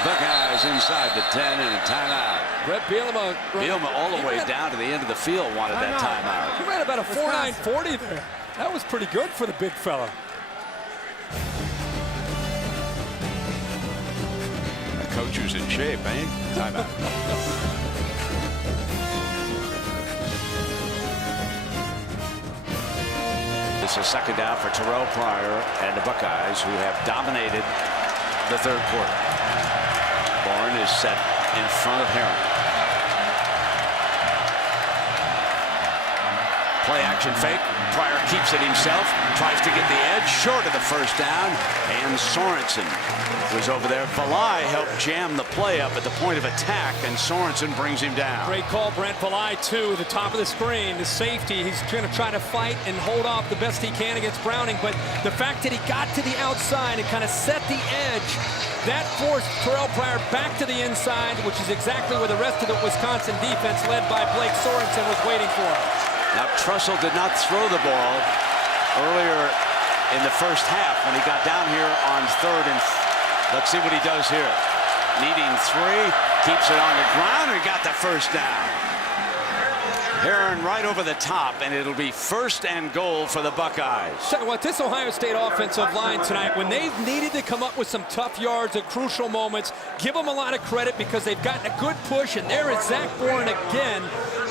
Buckeyes inside the 10 and a timeout. Brett Bielema all the way down to the end of the field wanted that timeout. He ran about a 4.940 there. That was pretty good for the big fella. A coach who's in shape, eh? Timeout. It's a 2nd down for Terrell Pryor and the Buckeyes, who have dominated the 3rd quarter. Bourne is set in front of Herron. Play action fake. Pryor keeps it himself, tries to get the edge, short of the 1st down, and Sorensen was over there. Valai helped jam the play up at the point of attack, and Sorensen brings him down. Great call, Brent. Valai, too, the top of the screen, the safety. He's going to try to fight and hold off the best he can against Browning, but the fact that he got to the outside and kind of set the edge, that forced Terrell Pryor back to the inside, which is exactly where the rest of the Wisconsin defense, led by Blake Sorensen, was waiting for him. Now, Trussell did not throw the ball earlier in the 1st half when he got down here on 3rd and let's see what he does here. Needing 3, keeps it on the ground and got the 1st down. Herron right over the top, and it'll be 1st and goal for the Buckeyes. Tell you what, this Ohio State offensive line tonight, when they've needed to come up with some tough yards at crucial moments, give them a lot of credit, because they've gotten a good push, and there is Zach Bourne again,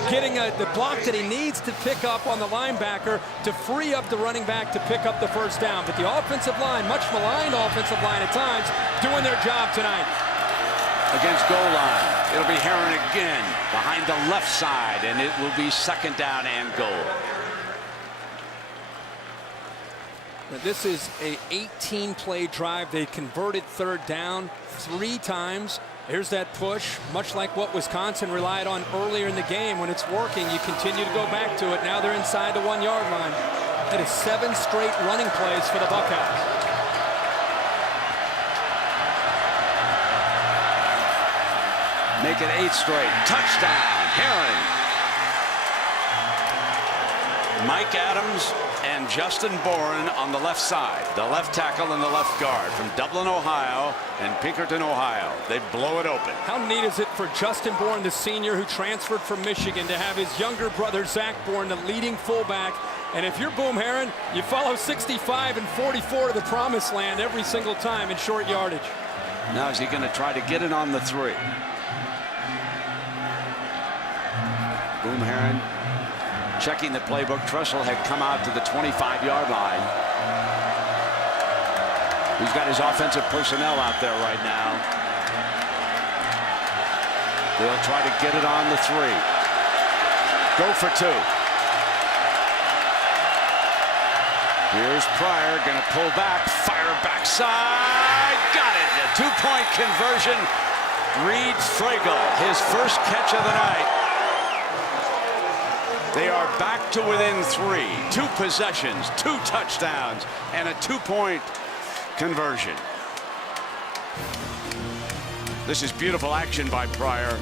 getting the block that he needs to pick up on the linebacker to free up the running back to pick up the 1st down. But the offensive line, much maligned offensive line at times, doing their job tonight. Against goal line, it'll be Herron again behind the left side, and it will be 2nd down and goal. Now, this is a 18-play drive. They converted 3rd down 3 times. Here's that push, much like what Wisconsin relied on earlier in the game. When it's working, you continue to go back to it. Now they're inside the 1-yard line. That is 7 straight running plays for the Buckeyes. Make it 8 straight. Touchdown, Herron. Mike Adams and Justin Bourne on the left side. The left tackle and the left guard from Dublin, Ohio and Pinkerton, Ohio. They blow it open. How neat is it for Justin Bourne, the senior who transferred from Michigan, to have his younger brother, Zach Bourne, the leading fullback. And if you're Boom Herron, you follow 65 and 44 to the promised land every single time in short yardage. Now is he going to try to get it on the 3? Boom Herron checking the playbook. Trussell had come out to the 25-yard line. He's got his offensive personnel out there right now. They'll try to get it on the 3. Go for 2. Here's Pryor, going to pull back, fire backside, got it. A 2-point conversion. Reed Fragel, his 1st catch of the night. They are back to within 3. 2 possessions, 2 touchdowns, and a 2-point conversion. This is beautiful action by Pryor.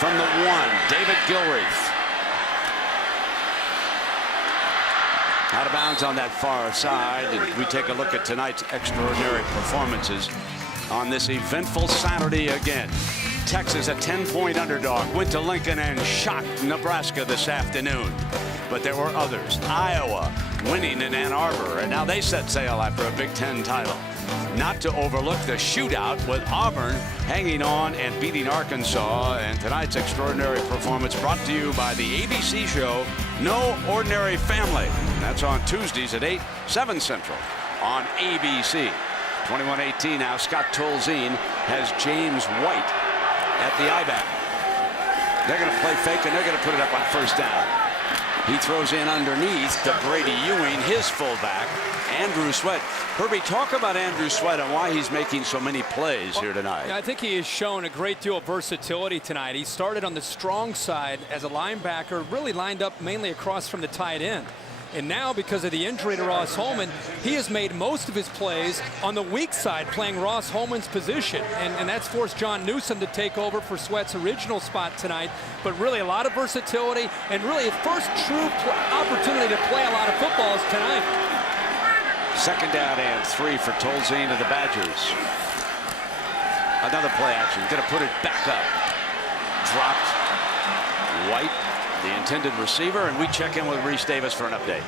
From the 1, David Gilreath. Out of bounds on that far side. And we take a look at tonight's extraordinary performances on this eventful Saturday again. Texas, a 10-point underdog, went to Lincoln and shocked Nebraska this afternoon. But there were others. Iowa winning in Ann Arbor, and now they set sail after a Big Ten title. Not to overlook the shootout with Auburn hanging on and beating Arkansas. And tonight's extraordinary performance brought to you by the ABC show No Ordinary Family. That's on Tuesdays at 8, 7 Central on ABC. 21-18 now. Scott Tolzien has James White at the I-back. They're going to play fake, and they're going to put it up on 1st down. He throws in underneath to Brady Ewing, his fullback. Andrew Sweat. Herbie, talk about Andrew Sweat and why he's making so many plays here tonight. Yeah, I think he has shown a great deal of versatility tonight. He started on the strong side as a linebacker, really lined up mainly across from the tight end. And now, because of the injury to Ross Holman, he has made most of his plays on the weak side, playing Ross Holman's position. And that's forced John Newsome to take over for Sweat's original spot tonight. But really a lot of versatility and really a first true opportunity to play a lot of football is tonight. 2nd down and 3 for Tolzien of the Badgers. Another play action. Going to put it back up. Dropped. White, the intended receiver, and we check in with Reese Davis for an update.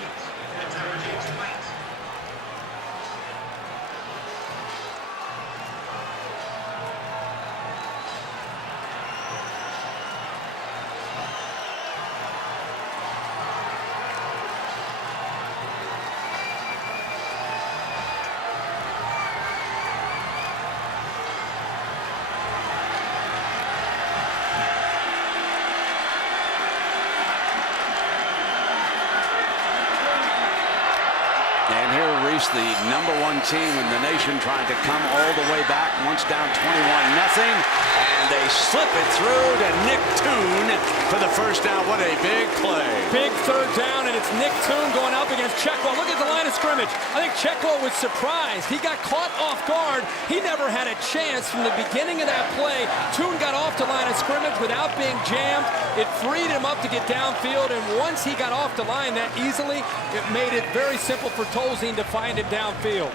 The #1 team in the nation trying to come all the way back, once down 21-0, and they slip it through to Nick Toon for the first down. What a big play. Big 3rd down, and it's Nick Toon going up against Checkwell. Look at the line of scrimmage. I think Checkwell was surprised. He got caught off guard. He never had a chance from the beginning of that play. Toon got off the line of scrimmage without being jammed. It freed him up to get downfield, and once he got off the line that easily, it made it very simple for Tolzien to find it downfield.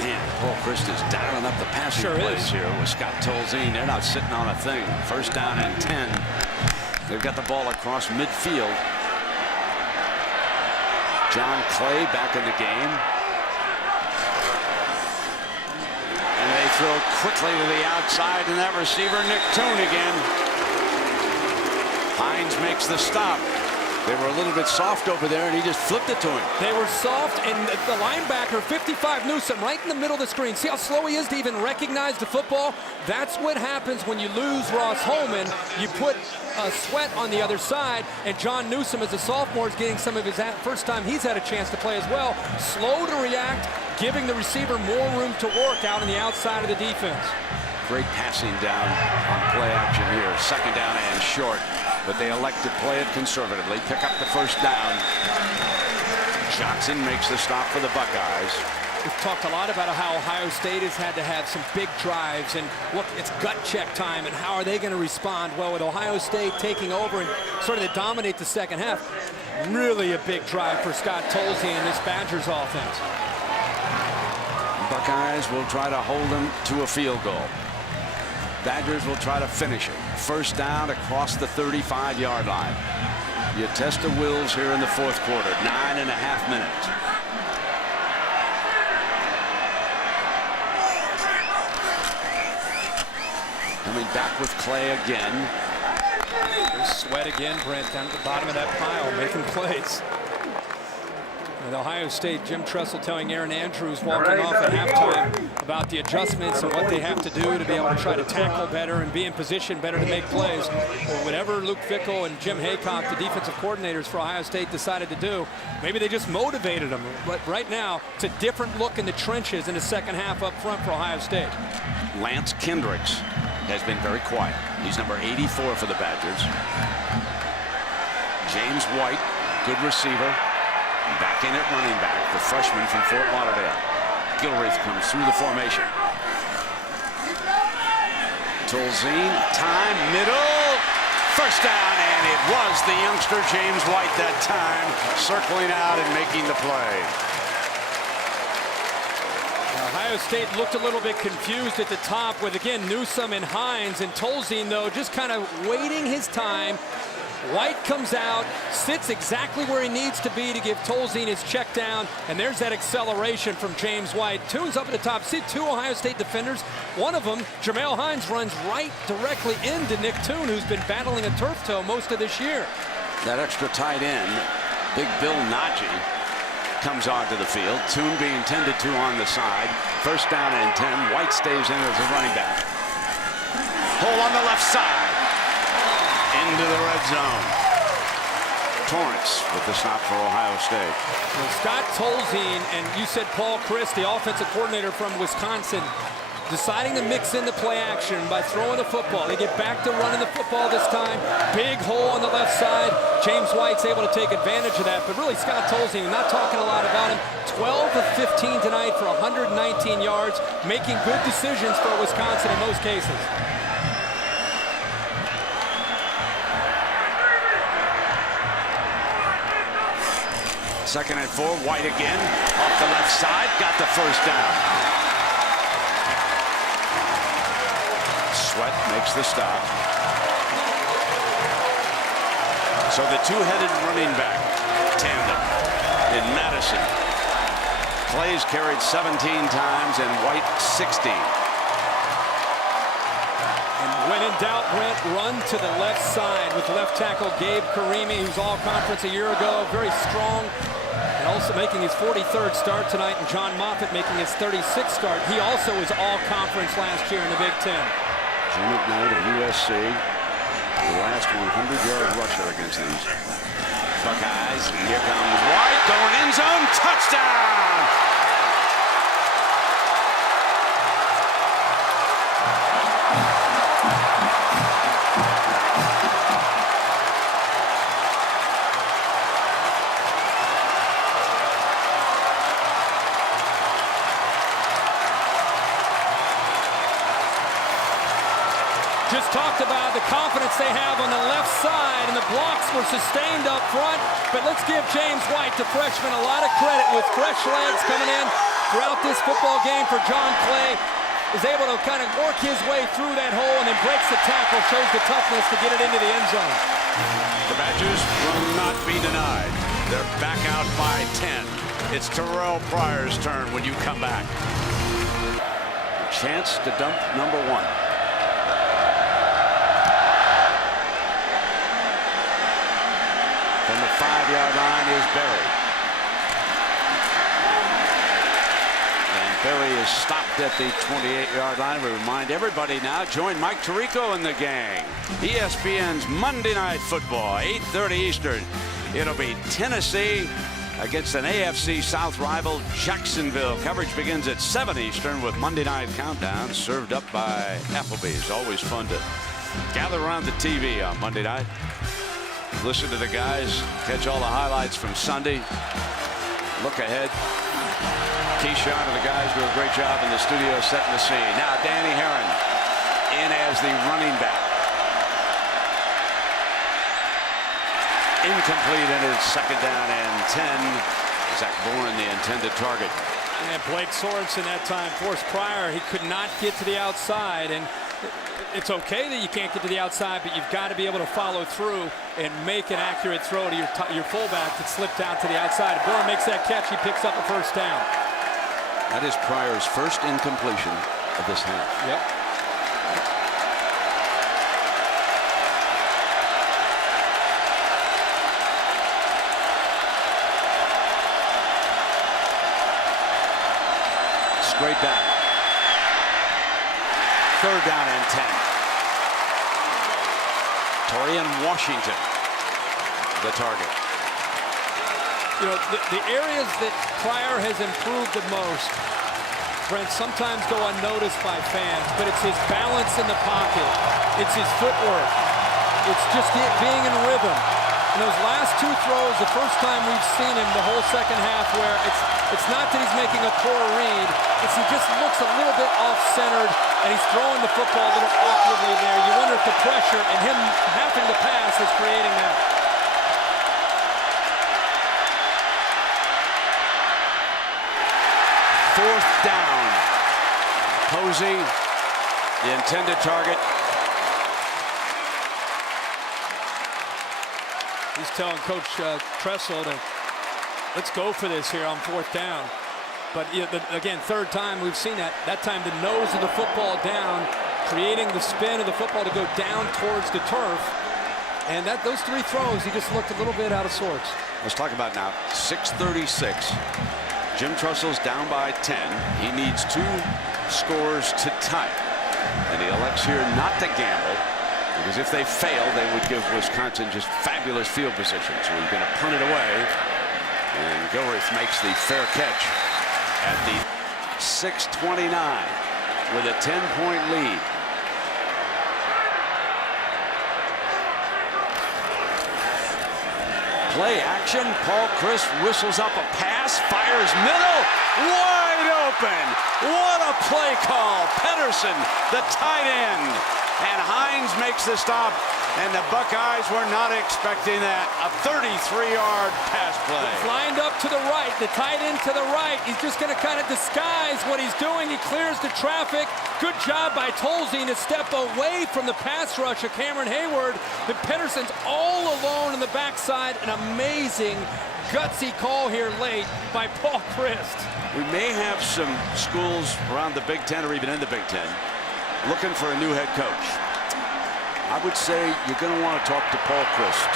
Man, Paul Christ is dialing up the passing plays here with Scott Tolzien. They're not sitting on a thing. 1st down and 10. They've got the ball across midfield. John Clay back in the game. And they throw quickly to the outside, and that receiver, Nick Toon again. Hines makes the stop. They were a little bit soft over there, and he just flipped it to him. They were soft, and the linebacker, 55 Newsome, right in the middle of the screen. See how slow he is to even recognize the football? That's what happens when you lose Ross Holman. You put Sweat on the other side, and John Newsome, as a sophomore, is getting some of his first time he's had a chance to play as well. Slow to react, giving the receiver more room to work out on the outside of the defense. Great passing down on play action here. 2nd down and short. But they elect to play it conservatively, pick up the 1st down. Johnson makes the stop for the Buckeyes. We've talked a lot about how Ohio State has had to have some big drives, and look, it's gut check time, and how are they going to respond? Well, with Ohio State taking over and sort of to dominate the 2nd half, really a big drive for Scott Tolzien and this Badgers offense. Buckeyes will try to hold them to a field goal. Badgers will try to finish it. 1st down across the 35-yard line. You test the wills here in the 4th quarter. 9.5 minutes. Coming back with Clay again. There's Sweat again, Brent, down at the bottom of that pile, making plays. And Ohio State, Jim Tressel telling Aaron Andrews walking off at halftime about the adjustments and what they have to do to be able to try to tackle better and be in position better to make plays. Or whatever Luke Fickell and Jim Haycock, the defensive coordinators for Ohio State, decided to do, maybe they just motivated them. But right now, it's a different look in the trenches in the 2nd half up front for Ohio State. Lance Kendricks has been very quiet. He's number 84 for the Badgers. James White, good receiver. Back in at running back, the freshman from Fort Lauderdale. Gilreath comes through the formation. Tolzien, time, middle, 1st down, and it was the youngster James White that time, circling out and making the play. Ohio State looked a little bit confused at the top with, again, Newsome and Hines, and Tolzien, though, just kind of waiting his time. White comes out, sits exactly where he needs to be to give Tolzien his check down, and there's that acceleration from James White. Toon's up at the top. See 2 Ohio State defenders. One of them, Jamel Hines, runs right directly into Nick Toon, who's been battling a turf toe most of this year. That extra tight end, Big Bill Najee, comes onto the field. Toon being tended to on the side. 1st down and 10. White stays in as a running back. Hole on the left side. Into the red zone. Torrance with the stop for Ohio State. Well, Scott Tolzien and you said Paul Chryst, the offensive coordinator from Wisconsin, deciding to mix in the play action by throwing the football. They get back to running the football this time. Big hole on the left side. James White's able to take advantage of that. But really, Scott Tolzien, not talking a lot about him. 12 of 15 tonight for 119 yards, making good decisions for Wisconsin in most cases. Second and 4, White again, off the left side, got the first down. Sweat makes the stop. So the two-headed running back tandem in Madison. Clay's carried 17 times and White 16. And when in doubt, Brent, run to the left side with left tackle Gabe Karimi, who's all-conference a year ago, very strong. And also making his 43rd start tonight, and John Moffitt making his 36th start. He also was all-conference last year in the Big Ten. Jim McKnight of USC, the last 100-yard rusher against these Buckeyes. And here comes White, going end zone, touchdown! Just talked about the confidence they have on the left side, and the blocks were sustained up front. But let's give James White, the freshman, a lot of credit with fresh legs coming in throughout this football game for John Clay. Is able to kind of work his way through that hole and then breaks the tackle, shows the toughness to get it into the end zone. The Badgers will not be denied. They're back out by 10. It's Terrell Pryor's turn when you come back. A chance to dump number 1. From the 5-yard line is Berry. And Berry is stopped at the 28-yard line. We remind everybody now, join Mike Tirico and the gang. ESPN's Monday Night Football, 8:30 Eastern. It'll be Tennessee against an AFC South rival, Jacksonville. Coverage begins at 7 Eastern with Monday Night Countdown served up by Applebee's. Always fun to gather around the TV on Monday night. Listen to the guys, catch all the highlights from Sunday. Look ahead. Keyshawn and the guys do a great job in the studio setting the scene. Now Danny Herron in as the running back. Incomplete, and it's second down and 10. Zach Bourne, the intended target. And Blake Sorensen that time forced Pryor. He could not get to the outside, and it's okay that you can't get to the outside, but you've got to be able to follow through and make an accurate throw to your fullback that slipped out to the outside. If Bourne makes that catch, he picks up a first down. That is Pryor's first incompletion of this half. Yep. Straight back. Third down and 10. Torian Washington, the target. You know, the areas that Pryor has improved the most, Brent, sometimes go unnoticed by fans, but it's his balance in the pocket. It's his footwork. It's just being in rhythm. And those last 2 throws, the first time we've seen him the whole second half, where it's not that he's making a poor read, it's he just looks a little bit off-centered, and he's throwing the football a little awkwardly there. You wonder if the pressure and him having to pass is creating that. Fourth down. Posey, the intended target. He's telling Coach Tressel to let's go for this here on 4th down. But again, third time we've seen that. That time the nose of the football down, creating the spin of the football to go down towards the turf. And those 3 throws, he just looked a little bit out of sorts. Let's talk about now 6:36. Jim Tressel's down by 10. He needs 2 scores to tie. And he elects here not to gamble. Because if they fail, they would give Wisconsin just fabulous field position. So he's going to punt it away. And Gilreath makes the fair catch at the 6:29 with a 10-point lead. Play action. Paul Chryst whistles up a pass, fires middle, wide open. What a play call. Pedersen, the tight end. And Hines makes the stop, and the Buckeyes were not expecting that. A 33-yard pass play. He's lined up to the right, the tight end to the right. He's just going to kind of disguise what he's doing. He clears the traffic. Good job by Tolzien to step away from the pass rush of Cameron Hayward. And Pedersen's all alone on the backside. An amazing, gutsy call here late by Paul Chryst. We may have some schools around the Big Ten or even in the Big Ten looking for a new head coach. I would say you're going to want to talk to Paul Chryst.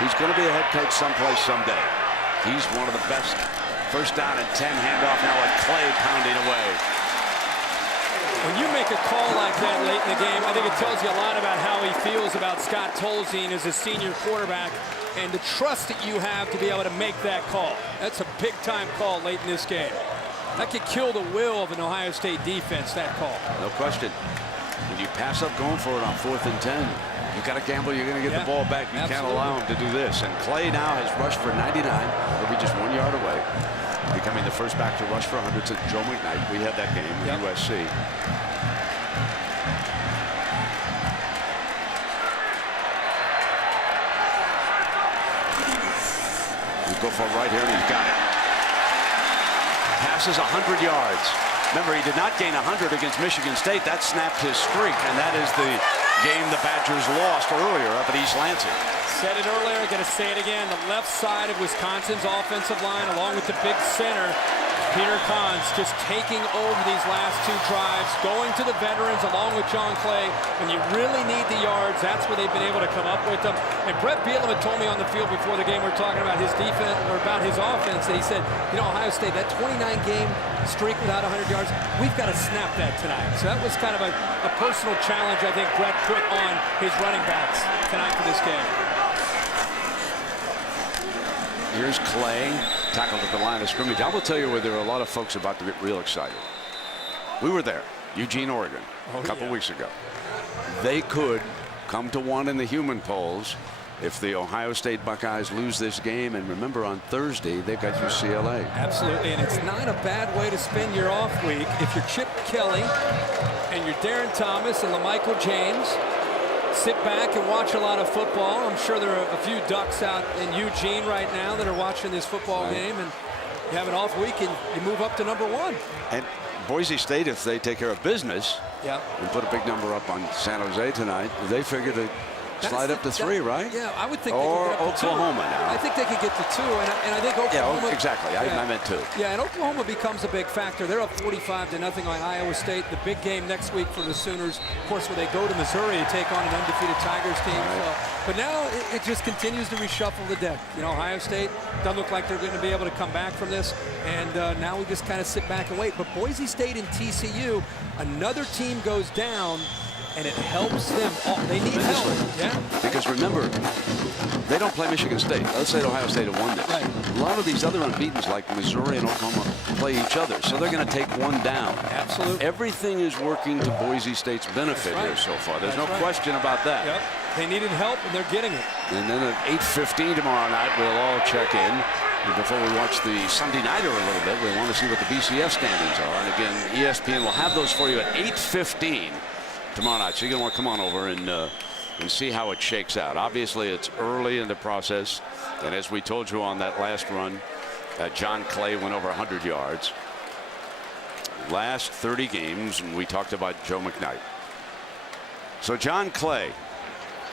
He's going to be a head coach someplace someday. He's one of the best. First down and 10 handoff now with Clay pounding away. When you make a call like that late in the game, I think it tells you a lot about how he feels about Scott Tolzien as a senior quarterback and the trust that you have to be able to make that call. That's a big-time call late in this game. That could kill the will of an Ohio State defense, that call. No question. When you pass up going for it on 4th and 10, you got to gamble you're going to get the ball back. You can't allow him to do this. And Clay now has rushed for 99. He'll be just 1 yard away, becoming the first back to rush for 100 since Joe McKnight. We had that game with USC. We go for it right here, and he's got it. Passes 100 yards. Remember, he did not gain 100 against Michigan State. That snapped his streak, and that is the game the Badgers lost earlier up at East Lansing. Said it earlier, going to say it again. The left side of Wisconsin's offensive line, along with the big center, Peter Kahn's just taking over these last two drives, going to the veterans along with John Clay. When you really need the yards, that's where they've been able to come up with them. And Brett Bielema told me on the field before the game, we're talking about his defense, or about his offense, that he said, you know, Ohio State, that 29-game streak without 100 yards, we've got to snap that tonight. So that was kind of a personal challenge I think Brett put on his running backs tonight for this game. Here's Clay, tackled at the line of scrimmage. I will tell you where there are a lot of folks about to get real excited. We were there, Eugene, Oregon, a couple weeks ago. They could come to one in the human polls if the Ohio State Buckeyes lose this game. And remember, on Thursday, they've got UCLA. Absolutely, and it's not a bad way to spend your off week if you're Chip Kelly and you're Darren Thomas and LaMichael James. Sit back and watch a lot of football. I'm sure there are a few Ducks out in Eugene right now that are watching this football game, and you have an off week and you move up to #1. And Boise State, if they take care of business and put a big number up on San Jose tonight, they figure to slide up to 3, right? Yeah, I would think or they could get up to Oklahoma 2. now. I think they could get to 2, and I think Oklahoma. Yeah, exactly. I meant 2. Yeah, and Oklahoma becomes a big factor. They're up 45-0 on Iowa State. The big game next week for the Sooners, of course, where they go to Missouri to take on an undefeated Tigers team. But now it just continues to reshuffle the deck. You know, Ohio State doesn't look like they're going to be able to come back from this, and now we just kind of sit back and wait. But Boise State and TCU, another team goes down, and it helps them. They need help. Yeah. Because remember, they don't play Michigan State. Let's say Ohio State have won this. Right. A lot of these other unbeatens like Missouri and Oklahoma play each other, so they're going to take one down. Absolutely. Everything is working to Boise State's benefit here so far. There's no question about that. Yep. They needed help, and they're getting it. And then at 8:15 tomorrow night, we'll all check in. And before we watch the Sunday Nighter a little bit, we want to see what the BCS standings are. And again, ESPN will have those for you at 8:15 tomorrow night. So you're going to want to come on over and see how it shakes out. Obviously, it's early in the process. And as we told you on that last run, John Clay went over 100 yards. Last 30 games, and we talked about Joe McKnight. So John Clay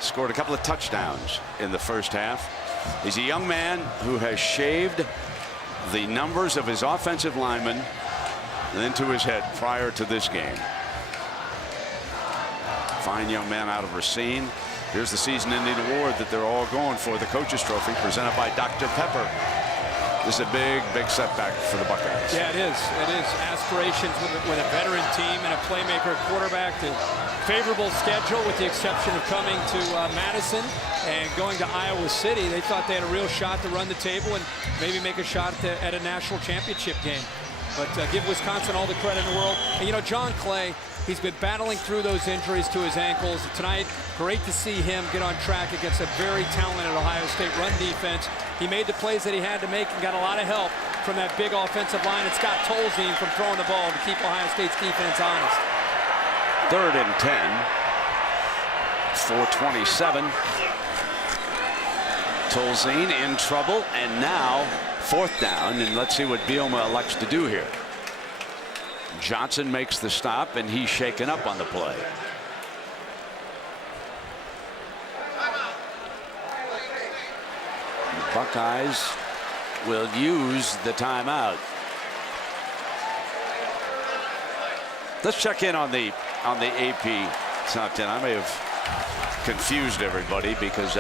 scored a couple of touchdowns in the first half. He's a young man who has shaved the numbers of his offensive linemen into his head prior to this game. Fine young man out of Racine. Here's the season-ending award that they're all going for, the Coach's Trophy, presented by Dr. Pepper. This is a big, big setback for the Buckeyes. Yeah, it is. It is. Aspirations with a veteran team and a playmaker quarterback to favorable schedule with the exception of coming to Madison and going to Iowa City. They thought they had a real shot to run the table and maybe make a shot at a national championship game. But give Wisconsin all the credit in the world. And, you know, John Clay, he's been battling through those injuries to his ankles. Tonight, great to see him get on track against a very talented Ohio State run defense. He made the plays that he had to make and got a lot of help from that big offensive line. It's got Tolzien from throwing the ball to keep Ohio State's defense honest. 3rd and 10. 4:27. Tolzien in trouble, and now 4th down, and let's see what Bielema elects to do here. Johnson makes the stop, and he's shaken up on the play. The Buckeyes will use the timeout. Let's check in on the AP top 10. I may have confused everybody because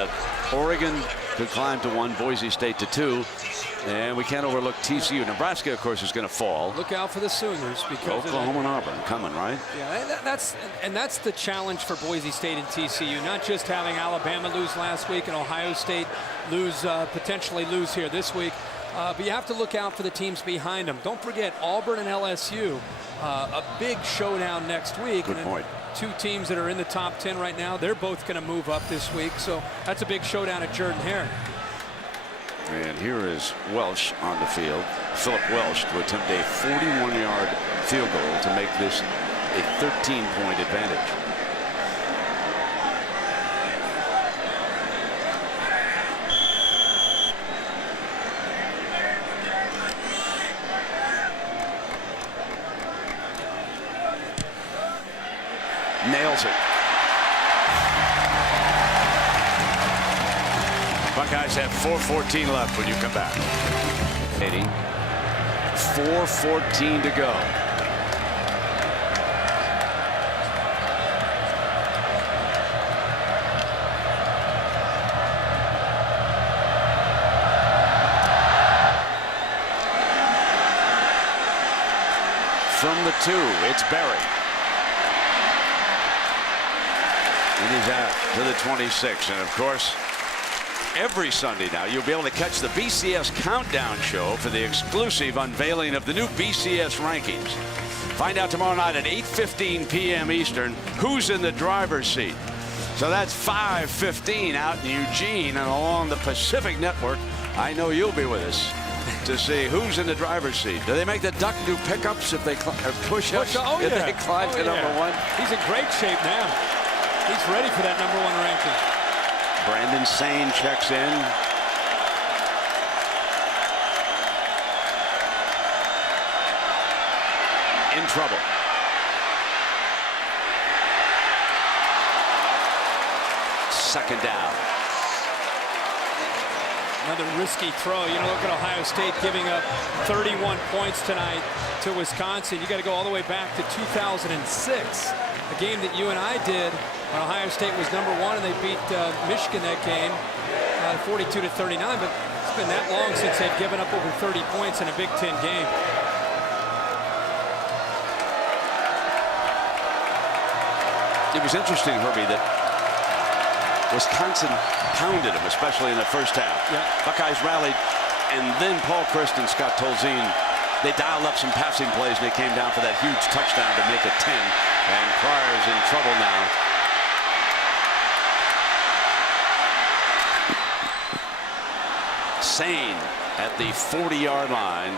Oregon could climb to 1, Boise State to 2, and we can't overlook TCU. Nebraska, of course, is going to fall. Look out for the Sooners because Oklahoma and Auburn coming, right? Yeah, that's the challenge for Boise State and TCU. Not just having Alabama lose last week and Ohio State potentially lose here this week, but you have to look out for the teams behind them. Don't forget Auburn and LSU, a big showdown next week. Good point. 2 teams that are in the top 10 right now, they're both going to move up this week, so that's a big showdown at Jordan-Hare. And here is Welsh on the field. Philip Welsh to attempt a 41-yard field goal to make this a 13-point advantage. Nails it. Buckeyes have 4:14 left when you come back. 4:14 to go. From the 2, it's Berry. And he's out to the 26. And of course, every Sunday now you'll be able to catch the BCS Countdown Show for the exclusive unveiling of the new BCS rankings. Find out tomorrow night at 8:15 p.m. Eastern who's in the driver's seat. So that's 5:15 out in Eugene and along the Pacific Network. I know you'll be with us to see who's in the driver's seat. Do they make the Duck do pickups if they push-ups if they climb to number 1? He's in great shape now. He's ready for that number 1 ranking. Brandon Sane checks in. In trouble. Second down. Another risky throw. You know, look at Ohio State giving up 31 points tonight to Wisconsin. You got to go all the way back to 2006, a game that you and I did when Ohio State was number 1 and they beat Michigan that game 42-39. But it's been that long since they've given up over 30 points in a Big Ten game. It was interesting, Herbie, that Wisconsin pounded them, especially in the first half. Yeah. Buckeyes rallied, and then Paul Chryst and Scott Tolzien, they dialed up some passing plays, and they came down for that huge touchdown to make it 10. And Pryor's in trouble now. Sane at the 40-yard line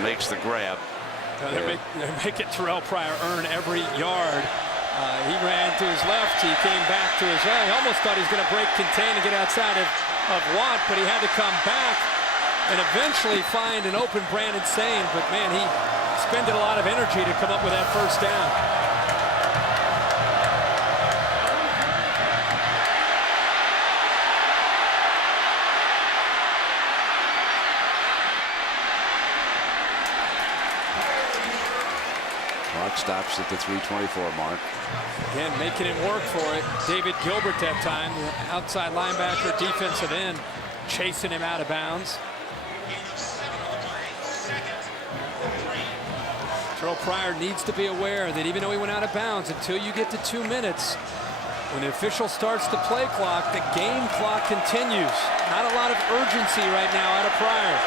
makes the grab. They're making Terrell Pryor earn every yard. He ran to his left. He came back to his right. He almost thought he was going to break contain and get outside of Watt, but he had to come back and eventually find an open Brandon Sane. But, man, he expended a lot of energy to come up with that first down. Stops at the 3:24 mark. Again, making it work for it. David Gilreath that time, the outside linebacker, defensive end, chasing him out of bounds. Terrell Pryor needs to be aware that even though he went out of bounds, until you get to 2 minutes, when the official starts the play clock, the game clock continues. Not a lot of urgency right now out of Pryor.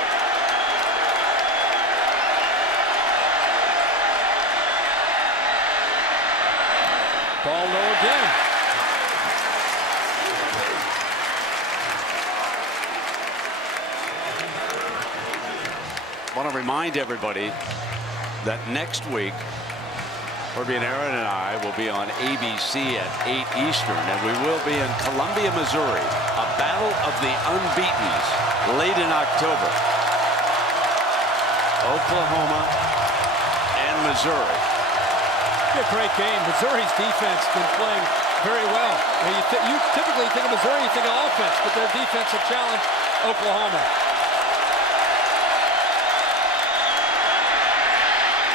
Ball low again. I want to remind everybody that next week, Herbie and Aaron and I will be on ABC at 8 Eastern, and we will be in Columbia, Missouri, a battle of the unbeatens late in October. Oklahoma and Missouri. A great game. Missouri's defense has been playing very well. You typically think of Missouri, you think of offense, but their defense will challenge Oklahoma.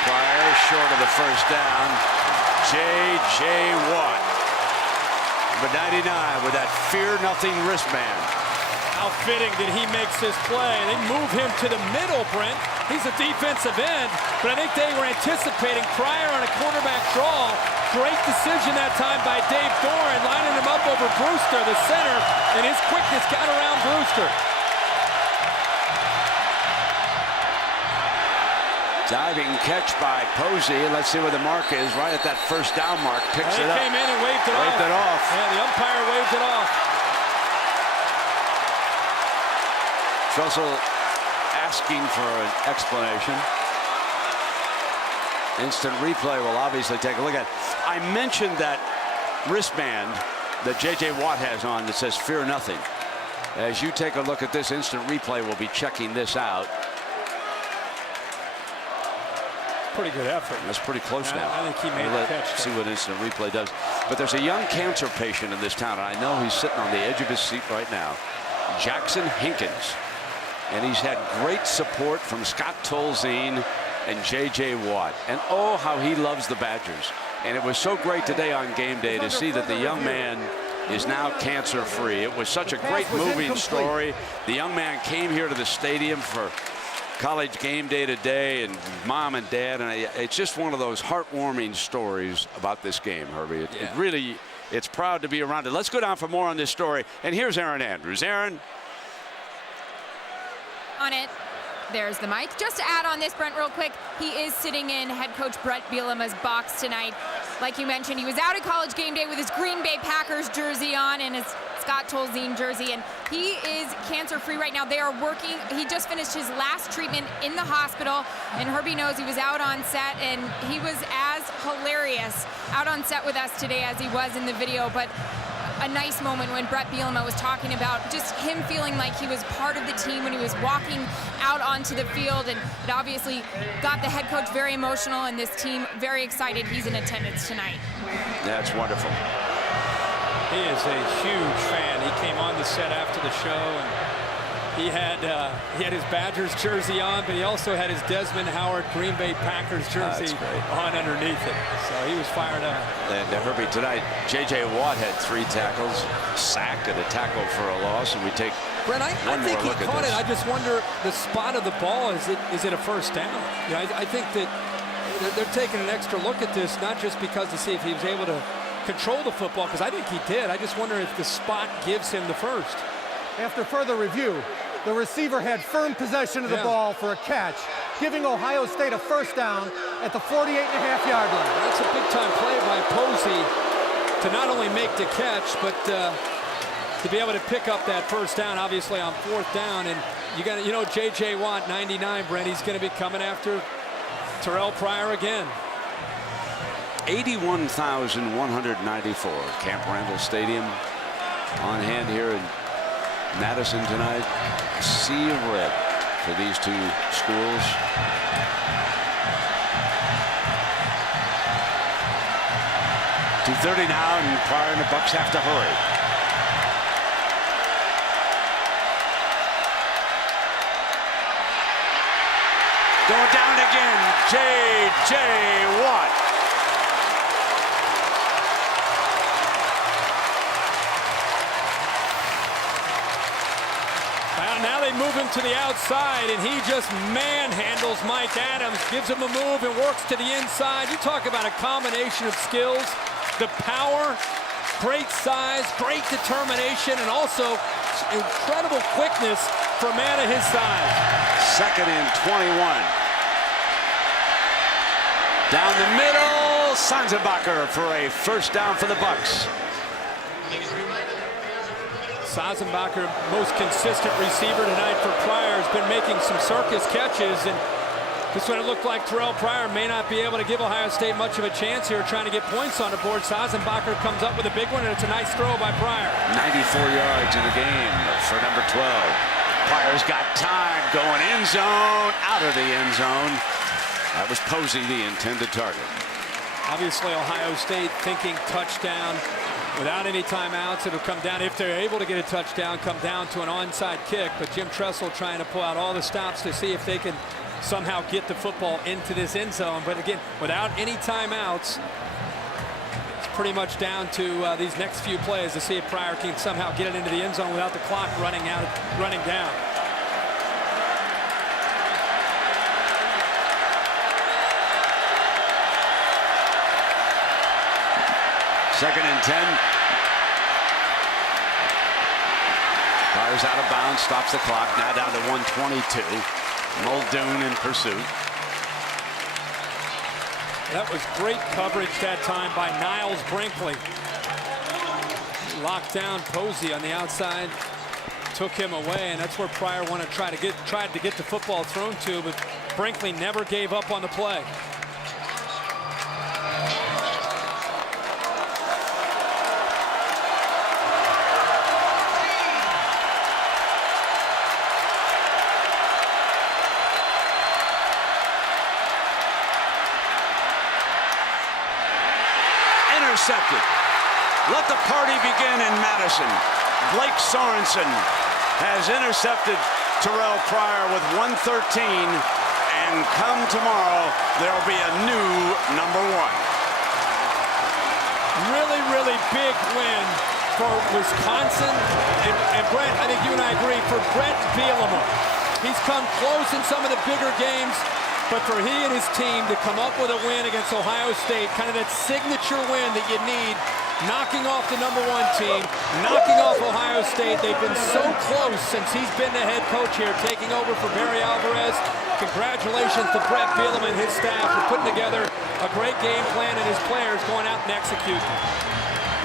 Pryor short of the first down. J.J. Watt. Number 99 with that fear-nothing wristband. How fitting that he makes this play. They move him to the middle, Brent. He's a defensive end, but I think they were anticipating Pryor on a quarterback draw. Great decision that time by Dave Doran, lining him up over Brewster, the center, and his quickness got around Brewster. Diving catch by Posey. Let's see where the mark is. Right at that first down mark. Picks it up. He came in and waved it off. Waved it off. Yeah, the umpire waved it off. Trussell asking for an explanation. Instant replay will obviously take a look at. I mentioned that wristband that J.J. Watt has on that says fear nothing. As you take a look at this, instant replay will be checking this out. Pretty good effort. That's pretty close now. I think he made the catch. See what instant replay does. But there's a young cancer patient in this town, and I know he's sitting on the edge of his seat right now. Jackson Hinkins. And he's had great support from Scott Tolzien and J.J. Watt. And oh, how he loves the Badgers. And it was so great today on game day to see that the young man is now cancer-free. It was such a great moving story. The young man came here to the stadium for college game day today, and mom and dad, and it's just one of those heartwarming stories about this game, Herbie. It really, it's proud to be around it. Let's go down for more on this story. And here's Aaron Andrews. Aaron. On it. There's the mic. Just to add on this, Brent, real quick, he is sitting in head coach Brett Bielema's box tonight. Like you mentioned, he was out at college game day with his Green Bay Packers jersey on and his Scott Tolzien jersey, and he is cancer-free right now. They are working. He just finished his last treatment in the hospital, and Herbie knows he was out on set, and he was as hilarious out on set with us today as he was in the video. But a nice moment when Brett Bielema was talking about just him feeling like he was part of the team when he was walking out onto the field, and it obviously got the head coach very emotional and this team very excited he's in attendance tonight. That's wonderful. He is a huge fan. He came on the set after the show, and he had his Badgers jersey on, but he also had his Desmond Howard Green Bay Packers jersey on underneath it. So he was fired up. And Herbie, tonight, J.J. Watt had 3 tackles, sack, and a tackle for a loss, and we take Brent, I think he caught it. I just wonder the spot of the ball. Is it a first down? You know, I think that they're taking an extra look at this, not just because to see if he was able to control the football, because I think he did. I just wonder if the spot gives him the first. After further review, the receiver had firm possession of the ball for a catch, giving Ohio State a first down at the 48.5-yard line. That's a big-time play by Posey to not only make the catch, but to be able to pick up that first down, obviously on 4th down. And you know, J.J. Watt, 99, Brent, he's going to be coming after Terrell Pryor again. 81,194. Camp Randall Stadium on hand here in Madison tonight. A sea of red for these two schools. .230 now, and Pryor and the Bucks have to hurry. Going down again, J.J. Watt. Now they they move him to the outside, and he just manhandles Mike Adams, gives him a move and works to the inside. You talk about a combination of skills, the power, great size, great determination, and also incredible quickness for a man of his size. 2nd and 21. Down the middle, Sanzenbacher for a first down for the Bucks. Sanzenbacher, most consistent receiver tonight for Pryor, has been making some circus catches, and this one it looked like Terrell Pryor may not be able to give Ohio State much of a chance here trying to get points on the board. Sanzenbacher comes up with a big one, and it's a nice throw by Pryor. 94 yards in the game for number 12. Pryor's got time going end zone, out of the end zone. That was Posey, the intended target. Obviously, Ohio State thinking touchdown without any timeouts. It'll come down, if they're able to get a touchdown, come down to an onside kick. But Jim Tressel trying to pull out all the stops to see if they can somehow get the football into this end zone. But again, without any timeouts, it's pretty much down to these next few plays to see if Pryor can somehow get it into the end zone without the clock running down. Second and 10. Pryor's out of bounds, stops the clock. Now down to 122. Muldoon in pursuit. That was great coverage that time by Niles Brinkley. Locked down Posey on the outside, took him away, and that's where Pryor tried to get the football thrown to, but Brinkley never gave up on the play. Intercepted. Let the party begin in Madison. Blake Sorensen has intercepted Terrell Pryor with 113, and come tomorrow, there'll be a new number 1. Really, really big win for Wisconsin. And Brett, I think you and I agree, for Brett Bielema. He's come close in some of the bigger games, but for he and his team to come up with a win against Ohio State, kind of that signature win that you need, knocking off the number 1 team, knocking off Ohio State. They've been so close since he's been the head coach here, taking over for Barry Alvarez. Congratulations to Brett Bielema and his staff for putting together a great game plan, and his players going out and executing.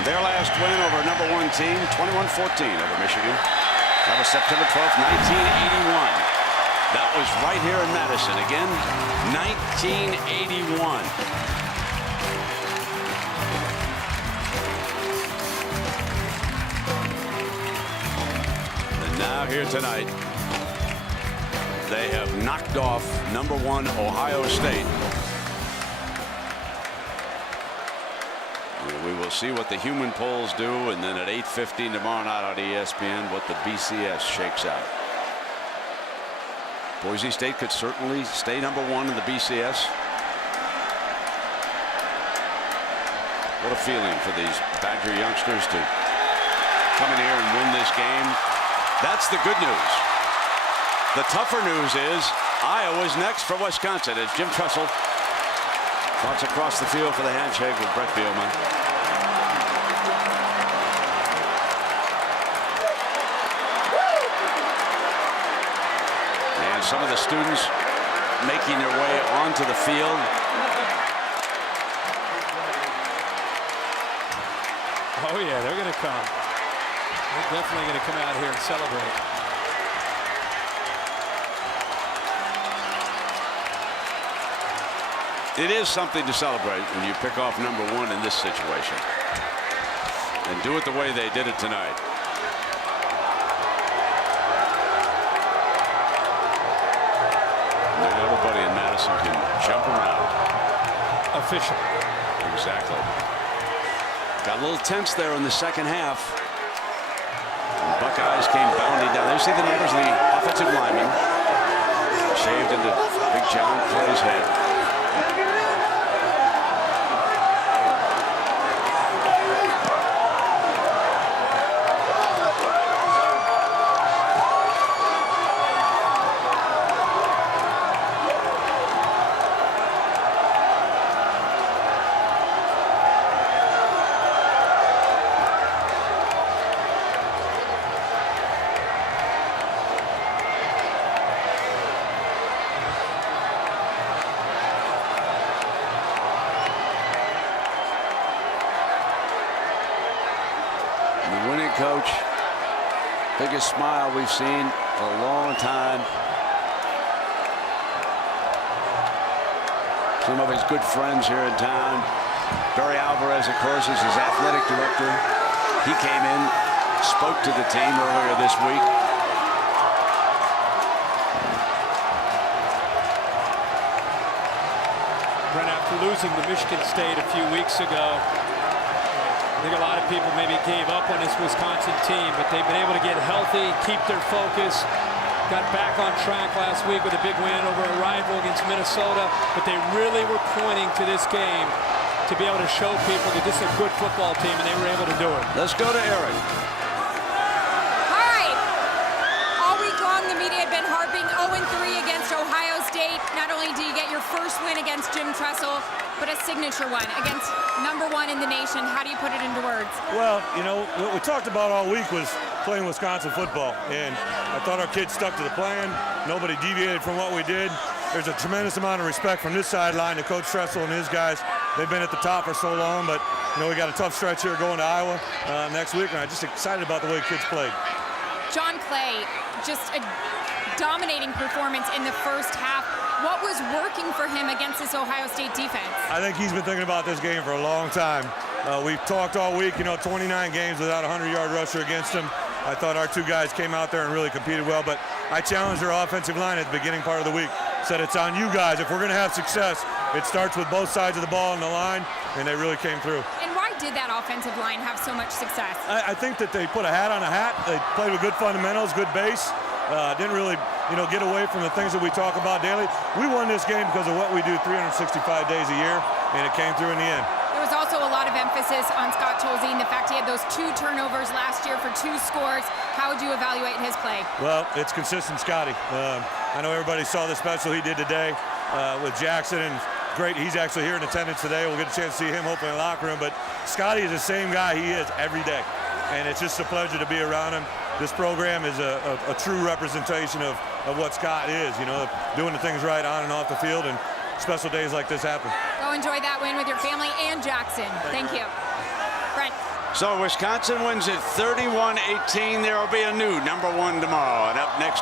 Their last win over number 1 team, 21-14 over Michigan. That was September 12th, 1981. That was right here in Madison again, 1981. And now here tonight, they have knocked off number 1 Ohio State. We will see what the human polls do, and then at 8:15 tomorrow night on ESPN, what the BCS shakes out. Boise State could certainly stay number 1 in the BCS. What a feeling for these Badger youngsters to come in here and win this game. That's the good news. The tougher news is Iowa's next for Wisconsin as Jim Tressel trots across the field for the handshake with Brett Bielema. Some of the students making their way onto the field. Oh yeah, they're going to come. They're definitely going to come out here and celebrate. It is something to celebrate when you pick off number 1 in this situation. And do it the way they did it tonight. Everybody in Madison can jump around. Official. Exactly. Got a little tense there in the second half. And Buckeyes came bounding down. There you see the numbers of the offensive lineman. Shaved into Big John Clay's head. Biggest smile we've seen for a long time. Some of his good friends here in town. Barry Alvarez, of course, is his athletic director. He came in, spoke to the team earlier this week. Brent, after losing to Michigan State a few weeks ago, I think a lot of people maybe gave up on this Wisconsin team, but they've been able to get healthy, keep their focus. Got back on track last week with a big win over a rival against Minnesota, but they really were pointing to this game to be able to show people that this is a good football team, and they were able to do it. Let's go to Eric. All right. All week long, the media had been harping 0-3 against Ohio State. Not only do you get your first win against Jim Tressel, but a signature one against #1 in the nation. How do you put it into words? Well, you know, what we talked about all week was playing Wisconsin football, and I thought our kids stuck to the plan. Nobody deviated from what we did. There's a tremendous amount of respect from this sideline to Coach Tressel and his guys. They've been at the top for so long, but you know, we got a tough stretch here going to Iowa next week, and I'm just excited about the way kids played. John Clay, just a dominating performance in the first half. What was working for him against this Ohio State defense? I think he's been thinking about this game for a long time. We've talked all week, you know, 29 games without a 100-yard rusher against him. I thought our two guys came out there and really competed well, but I challenged their offensive line at the beginning part of the week. Said it's on you guys. If we're going to have success, it starts with both sides of the ball on the line, and they really came through. And why did that offensive line have so much success? I think that they put a hat on a hat. They played with good fundamentals, good base. Didn't really, you know, get away from the things that we talk about daily. We won this game because of what we do 365 days a year, and it came through in the end. There was also a lot of emphasis on Scott Tolzien, the fact he had those 2 turnovers last year for 2 scores. How would you evaluate his play? Well, it's consistent, Scotty. I know everybody saw the special he did today with Jackson, and great. He's actually here in attendance today. We'll get a chance to see him hopefully in the locker room. But Scotty is the same guy he is every day, and it's just a pleasure to be around him. This program is a true representation of what Scott is, you know, doing the things right on and off the field, and special days like this happen. Go enjoy that win with your family and Jackson. Thank you. Brent. So Wisconsin wins at 31-18. There will be a new #1 tomorrow. And up next.